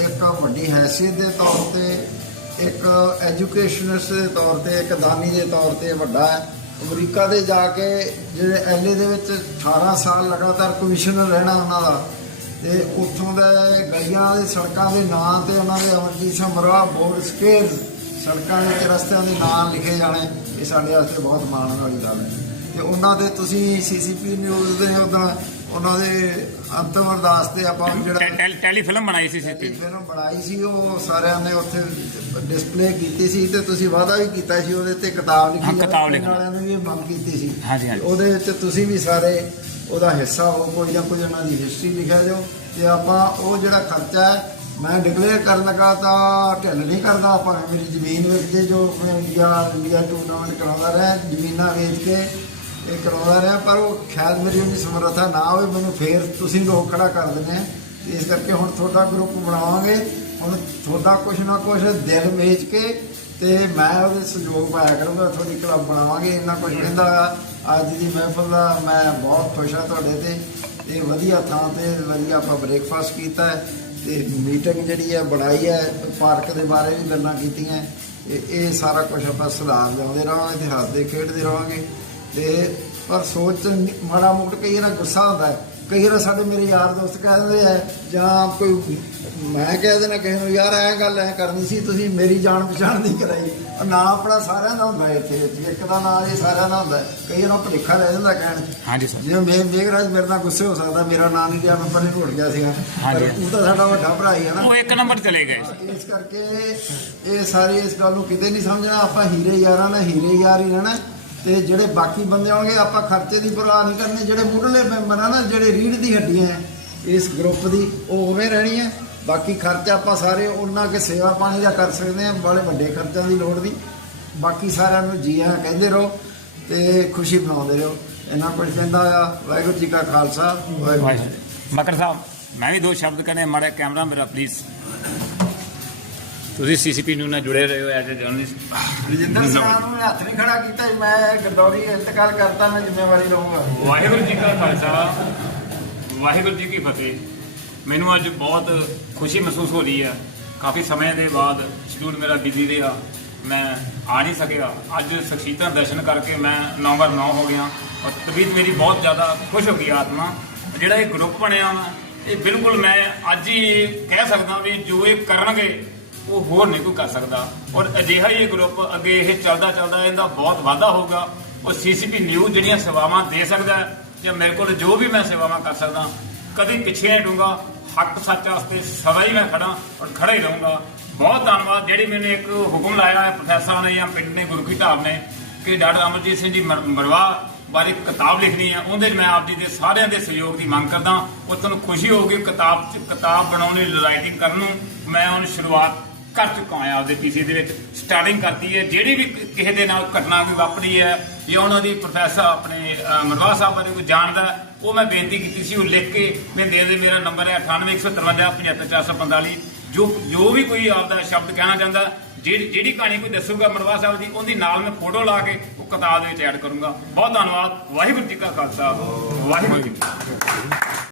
ਇੱਕ ਵੱਡੀ ਹੈਸੀਅਤ ਦੇ ਤੌਰ ਤੇ, ਇੱਕ ਐਜੂਕੇਸ਼ਨਿਸਟ ਦੇ ਤੌਰ ਤੇ, ਇੱਕ ਦਾਨੀ ਦੇ ਤੌਰ ਤੇ ਵੱਡਾ ਹੈ। ਅਮਰੀਕਾ ਦੇ ਜਾ ਕੇ ਜਿਹੜੇ ਐਲਏ ਦੇ ਵਿੱਚ 18 ਸਾਲ ਲਗਾਤਾਰ ਕਮਿਸ਼ਨਰ ਰਹਿਣਾ ਉਹਨਾਂ ਦਾ, ਤੇ ਉੱਥੋਂ ਦੇ ਗਲੀਆਂ ਦੇ ਸੜਕਾਂ ਦੇ ਨਾਂ ਤੇ ਉਹਨਾਂ ਦੇ ਅਮਰਜੀਤ ਸਿੰਘ ਮਰਵਾ ਬੋਰਡ ਸਕੇਲ ਸੜਕਾਂ ਦੇ ਰਸਤਿਆਂ ਦੇ ਨਾਂ ਲਿਖੇ ਜਾਣੇ, ਇਹ ਸਾਡੇ ਵਾਸਤੇ ਬਹੁਤ ਮਾਣ ਵਾਲੀ ਗੱਲ ਹੈ। ਤੇ ਉਹਨਾਂ ਦੇ ਤੁਸੀਂ ਸੀਸੀਪੀ ਨਿਊਜ਼ ਦੇ ਉਦੋਂ ਉਹਨਾਂ ਦੇ ਅੰਤਮ ਅਰਦਾਸ ਤੇ ਆਪਾਂ ਜਿਹੜਾ ਟੈਲੀ ਫਿਲਮ ਬਣਾਈ ਸੀ ਸਿੱਧੀ ਫਿਲਮ ਬਣਾਈ ਸੀ ਉਹ ਸਾਰਿਆਂ ਨੇ ਉੱਥੇ ਡਿਸਪਲੇ ਕੀਤੀ ਸੀ ਤੇ ਤੁਸੀਂ ਵਾਅਦਾ ਵੀ ਕੀਤਾ ਸੀ ਉਹਦੇ ਤੇ ਕਿਤਾਬ ਲਿਖੀ ਹਾਂ। ਕਿਤਾਬ ਲਿਖਣਾ। ਵਾਲਿਆਂ ਨੇ ਵੀ ਮੰਗ ਕੀਤੀ ਸੀ ਹਾਂਜੀ, ਹਾਂਜੀ। ਉਹਦੇ ਵਿੱਚ ਤੁਸੀਂ ਵੀ ਸਾਰੇ ਉਹਦਾ ਹਿੱਸਾ ਹੋ ਕੋਈ ਜਾਂ ਕੋਈ ਉਹਨਾਂ ਦੀ ਹਿਸਟਰੀ ਲਿਖਿਆ ਜਾਓ ਤੇ ਆਪਾਂ ਉਹ ਜਿਹੜਾ ਖਰਚਾ ਹੈ ਮੈਂ ਡਿਕਲੇਅਰ ਕਰਨ ਲੱਗਾ ਤਾਂ ਢਿੱਲ ਨਹੀਂ ਕਰਦਾ ਆਪਾਂ ਮੇਰੀ ਜ਼ਮੀਨ ਵੇਚ ਜੋ ਮੈਂ ਇੰਡੀਆ ਇੰਡੀਆ ਟੂਰਨਾਮੈਂਟ ਕਰਾਉਂਦਾ ਰਿਹਾ ਜ਼ਮੀਨਾਂ ਵੇਚ ਕੇ ਇਹ ਕਰਾਉਂਦਾ ਰਿਹਾ, ਪਰ ਉਹ ਖੈਰ ਮੇਰੀ ਉਹਦੀ ਸਮਰੱਥਾ ਨਾ ਹੋਵੇ, ਮੈਨੂੰ ਫੇਰ ਤੁਸੀਂ ਲੋਕ ਖੜਾ ਕਰ ਦਿੰਦੇ ਆ। ਇਸ ਕਰਕੇ ਹੁਣ ਤੁਹਾਡਾ ਗਰੁੱਪ ਬਣਾਵਾਂਗੇ। ਹੁਣ ਤੁਹਾਡਾ ਕੁਛ ਨਾ ਕੁਛ ਦਿਲ ਵੇਚ ਕੇ ਤੇ ਮੈਂ ਉਹਦੇ ਸਹਿਯੋਗ ਪਾਇਆ ਕਰੂੰਗਾ, ਤੁਹਾਡੀ ਕਲੱਬ ਬਣਾਵਾਂਗੇ। ਇੰਨਾ ਕੁਛ ਕਹਿੰਦਾ, ਅੱਜ ਦੀ ਮਹਿਫਲ ਦਾ ਮੈਂ ਬਹੁਤ ਖੁਸ਼ ਹਾਂ ਤੁਹਾਡੇ ਤੇ। ਇਹ ਵਧੀਆ ਥਾਂ ਤੇ ਵਧੀਆ ਆਪਾਂ ਬ੍ਰੇਕਫਾਸਟ ਕੀਤਾ ਹੈ ਤੇ ਮੀਟਿੰਗ ਜਿਹੜੀ ਹੈ, ਬਣਾਈ ਹੈ ਪਾਰਕ ਦੇ ਬਾਰੇ ਵੀ ਗੱਲਾਂ ਕੀਤੀਆਂ। ਇਹ ਸਾਰਾ ਕੁਝ ਆਪਾਂ ਸੁਧਾਰ ਲਿਆਉਂਦੇ ਰਹਾਂਗੇ ਤੇ ਹੱਸਦੇ ਖੇਡਦੇ ਰਹਾਂਗੇ। ਤੇ ਪਰ ਸੋਚ ਮਾੜਾ ਮੋਟ ਕਈ ਵਾਰ ਗੁੱਸਾ ਹੁੰਦਾ ਹੈ। ਕਈ ਵਾਰ ਸਾਡੇ ਮੇਰੇ ਯਾਰ ਦੋਸਤ ਕਹਿ ਦਿੰਦੇ ਆ ਜਾਂ ਕੋਈ ਮੈਂ ਕਹਿ ਦੇਣਾ ਕਿਸੇ ਨੂੰ ਯਾਰ ਐ ਗੱਲ ਐ ਕਰਨੀ ਸੀ ਤੁਸੀਂ ਮੇਰੀ ਜਾਣ ਪਛਾਣ ਨਹੀਂ ਕਰਾਈ। ਨਾਂ ਆਪਣਾ ਸਾਰਿਆਂ ਦਾ ਹੁੰਦਾ ਇੱਥੇ। ਇੱਕ ਦਾ ਨਾਂ ਇਹ ਸਾਰਿਆਂ ਦਾ ਹੁੰਦਾ। ਕਈ ਵਾਰ ਭੁਲੇਖਾ ਰਹਿ ਜਾਂਦਾ ਕਹਿਣ। ਹਾਂਜੀ ਸਰ। ਜਿਵੇਂ ਮੇ ਮੇਘਰਾਜ ਮੇਰੇ ਨਾਲ ਗੁੱਸੇ ਹੋ ਸਕਦਾ ਮੇਰਾ ਨਾਂ ਨਹੀਂ ਲਿਆ ਮੈਂ ਪਰੇ ਘੁੱਟ ਗਿਆ ਸੀਗਾ। ਪਰ। ਉਹ ਤਾਂ ਸਾਡਾ ਵੱਡਾ ਭਰਾ ਹੀ ਹੈ ਨਾ। ਉਹ ਇੱਕ ਨੰਬਰ ਚਲੇ ਗਏ ਇਸ ਕਰਕੇ ਇਹ ਸਾਰੇ ਇਸ ਗੱਲ ਨੂੰ ਕਿਤੇ ਨਹੀਂ ਸਮਝਣਾ। ਆਪਾਂ ਹੀਰੇ ਯਾਰਾਂ ਨਾਲ ਹੀਰੇ ਯਾਰ ਹੀ ਰਹਿਣਾ। ਤੇ ਜਿਹੜੇ ਬਾਕੀ ਬੰਦੇ ਆਉਣਗੇ, ਆਪਾਂ ਖਰਚੇ ਦੀ ਪਰਵਾਹ ਨਹੀਂ ਕਰਨੀ। ਜਿਹੜੇ ਮੁੱਢਲੇ ਮੈਂਬਰ ਆ ਨਾ, ਜਿਹੜੇ ਰੀੜ ਦੀ ਹੱਡੀਆਂ ਹੈ, ਇਸ ਗਰੁੱਪ ਦੀ, ਉਹ ਉਵੇਂ ਰਹਿਣੀ ਹੈ। ਬਾਕੀ ਖਰਚਾ ਆਪਾਂ ਸਾਰੇ ਉਹਨਾਂ ਕੇ ਸੇਵਾ ਪਾਣੀ ਦਾ ਕਰ ਸਕਦੇ ਹਾਂ, ਬੜੇ ਵੱਡੇ ਖਰਚਿਆਂ ਦੀ ਲੋੜ ਨਹੀਂ। ਬਾਕੀ ਸਾਰਿਆਂ ਨੂੰ ਜੀ ਆ ਕਹਿੰਦੇ ਰਹੋ ਤੇ ਖੁਸ਼ੀ ਮਨਾਉਂਦੇ ਰਹੋ। ਇੰਨਾ ਕੁਝ ਕਹਿੰਦਾ ਆ, ਵਾਹਿਗੁਰੂ ਜੀ ਕਾ ਖਾਲਸਾ, ਵਾਹਿਗੁਰੂ ਮਕਰ ਸਾਹਿਬ, ਮੈਂ ਵੀ ਦੋ ਸ਼ਬਦ ਕਹਿੰਦੇ ਮਾੜਾ ਕੈਮਰਾ ਮੇਰਾ ਪਲੀਜ਼ ਤੁਸੀਂ ਸੀਸੀਪੀ ਨੂੰ ਨਾਲ ਜੁੜੇ ਰਹੇ ਹੋ as a journalist Rajinder Singh ਨੂੰ ਮੈਂ ਹੱਥ ਨਹੀਂ ਖੜਾ ਕੀਤਾ ਜੀ, ਮੈਂ ਗਰਦੌਰੀ ਇੰਤਕਾਲ ਕਰਤਾ ਮੈਂ ਜ਼ਿੰਮੇਵਾਰੀ ਲਵਾਂਗਾ ਵਾਹਿਗੁਰੂ ਜੀ ਕਾ ਖਾਲਸਾ ਵਾਹਿਗੁਰੂ ਜੀ ਕੀ ਫਤਿਹ। ਮੈਨੂੰ ਅੱਜ ਬਹੁਤ ਖੁਸ਼ੀ ਮਹਿਸੂਸ ਹੋ ਰਹੀ ਹੈ ਕਾਫੀ ਸਮੇਂ ਦੇ ਬਾਅਦ ਸ਼ਡਿਊਲ ਮੇਰਾ ਬਿਜ਼ੀ ਰਿਹਾ। ਮੈਂ ਆ ਨਹੀਂ ਸਕਿਆ। ਅੱਜ ਸਖਸ਼ੀਤਾ ਦਰਸ਼ਨ ਕਰਕੇ ਮੈਂ ਨੰਬਰ 9 ਹੋ ਗਿਆ ਔਰ ਤਬੀਅਤ ਮੇਰੀ ਬਹੁਤ ਜ਼ਿਆਦਾ ਖੁਸ਼ ਹੋ ਗਈ ਆਤਮਾ। ਜਿਹੜਾ ਇਹ ਗਰੁੱਪ ਬਣਿਆ ਵਾ ਇਹ ਬਿਲਕੁਲ ਮੈਂ ਅੱਜ ਹੀ ਕਹਿ ਸਕਦਾ ਵੀ ਜੋ ਇਹ ਕਰਨਗੇ ਉਹ ਹੋਰ ਨਹੀਂ ਕੋਈ ਕਰ ਸਕਦਾ। ਔਰ ਅਜਿਹਾ ਹੀ ਇਹ ਗਰੁੱਪ ਅੱਗੇ ਇਹ ਚੱਲਦਾ ਚੱਲਦਾ ਇਹਦਾ ਬਹੁਤ ਵਾਧਾ ਹੋਊਗਾ। ਉਹ ਸੀਸੀਪੀ ਨਿਊਜ਼ ਜਿਹੜੀਆਂ ਸੇਵਾਵਾਂ ਦੇ ਸਕਦਾ ਜਾਂ ਮੇਰੇ ਕੋਲ ਜੋ ਵੀ ਮੈਂ ਸੇਵਾਵਾਂ ਕਰ ਸਕਦਾ, ਕਦੇ ਪਿੱਛੇ ਨਹੀਂ ਡੂੰਗਾ ਹੱਕ ਸੱਚ ਵਾਸਤੇ ਸਦਾ ਹੀ ਮੈਂ ਖੜਾ ਔਰ ਖੜਾ ਹੀ ਰਹੂੰਗਾ। ਬਹੁਤ ਧੰਨਵਾਦ। ਜਿਹੜੀ ਮੈਨੂੰ ਇੱਕ ਹੁਕਮ ਲਾਇਆ ਹੈ, ਪ੍ਰੋਫੈਸਰ ਨੇ ਜਾਂ ਪਿੰਡ ਨੇ, ਗੁਰੂ ਕੀ ਢਾਬ ਨੇ, ਕਿ ਡਾਕਟਰ ਅਮਰਜੀਤ ਸਿੰਘ ਜੀ ਮਰ- ਮਰਵਾ ਬਾਰੇ ਕਿਤਾਬ ਲਿਖਣੀ ਹੈ। ਉਹਦੇ 'ਚ ਮੈਂ ਆਪ ਜੀ ਦੇ ਸਾਰਿਆਂ ਦੇ ਸਹਿਯੋਗ ਦੀ ਮੰਗ ਕਰਦਾ। ਔਰ ਤੁਹਾਨੂੰ ਖੁਸ਼ੀ ਹੋਊਗੀ ਕਿਤਾਬ 'ਚ ਕਿਤਾਬ ਬਣਾਉਣ ਲਈ ਰਾਈਟਿੰਗ ਕਰਨ ਨੂੰ। ਮੈਂ ਉਹਨੂੰ ਸ਼ੁਰੂਆਤ ਕਰ ਚੁੱਕਾ ਹਾਂ ਆਪਦੇ ਪੀਸੀ ਦੇ ਵਿੱਚ। ਸਟਾਰਟਿੰਗ ਕਰਤੀ ਹੈ। ਜਿਹੜੀ ਵੀ ਕਿਸੇ ਦੇ ਨਾਲ ਘਟਨਾ ਕੋਈ ਵਾਪਰੀ ਹੈ ਜਾਂ ਉਹਨਾਂ ਦੀ ਪ੍ਰੋਫੈਸਰ ਆਪਣੇ ਅਹ, ਮਰਵਾ ਸਾਹਿਬ ਬਾਰੇ ਕੋਈ ਜਾਣਦਾ ਉਹ ਮੈਂ ਬੇਨਤੀ ਕੀਤੀ ਸੀ ਉਹ ਲਿਖ ਕੇ ਮੈਂ ਦੇ ਦੇ। ਮੇਰਾ ਨੰਬਰ ਹੈ 9815 75445 ਜੋ ਜੋ ਵੀ ਕੋਈ ਆਪਦਾ ਸ਼ਬਦ ਕਹਿਣਾ ਚਾਹੁੰਦਾ ਜਿਹੜੀ ਜਿਹੜੀ ਕਹਾਣੀ ਕੋਈ ਦੱਸੂਗਾ ਮਰਵਾ ਸਾਹਿਬ ਦੀ ਉਹਦੀ ਨਾਲ ਮੈਂ ਫੋਟੋ ਲਾ ਕੇ ਉਹ ਕਿਤਾਬ ਦੇ ਵਿੱਚ ਐਡ ਕਰੂੰਗਾ। ਬਹੁਤ ਧੰਨਵਾਦ। ਵਾਹਿਗੁਰੂ ਜੀ ਕਾ ਖਾਲਸਾ। ਵਾਹਿਗੁਰੂ ਜੀ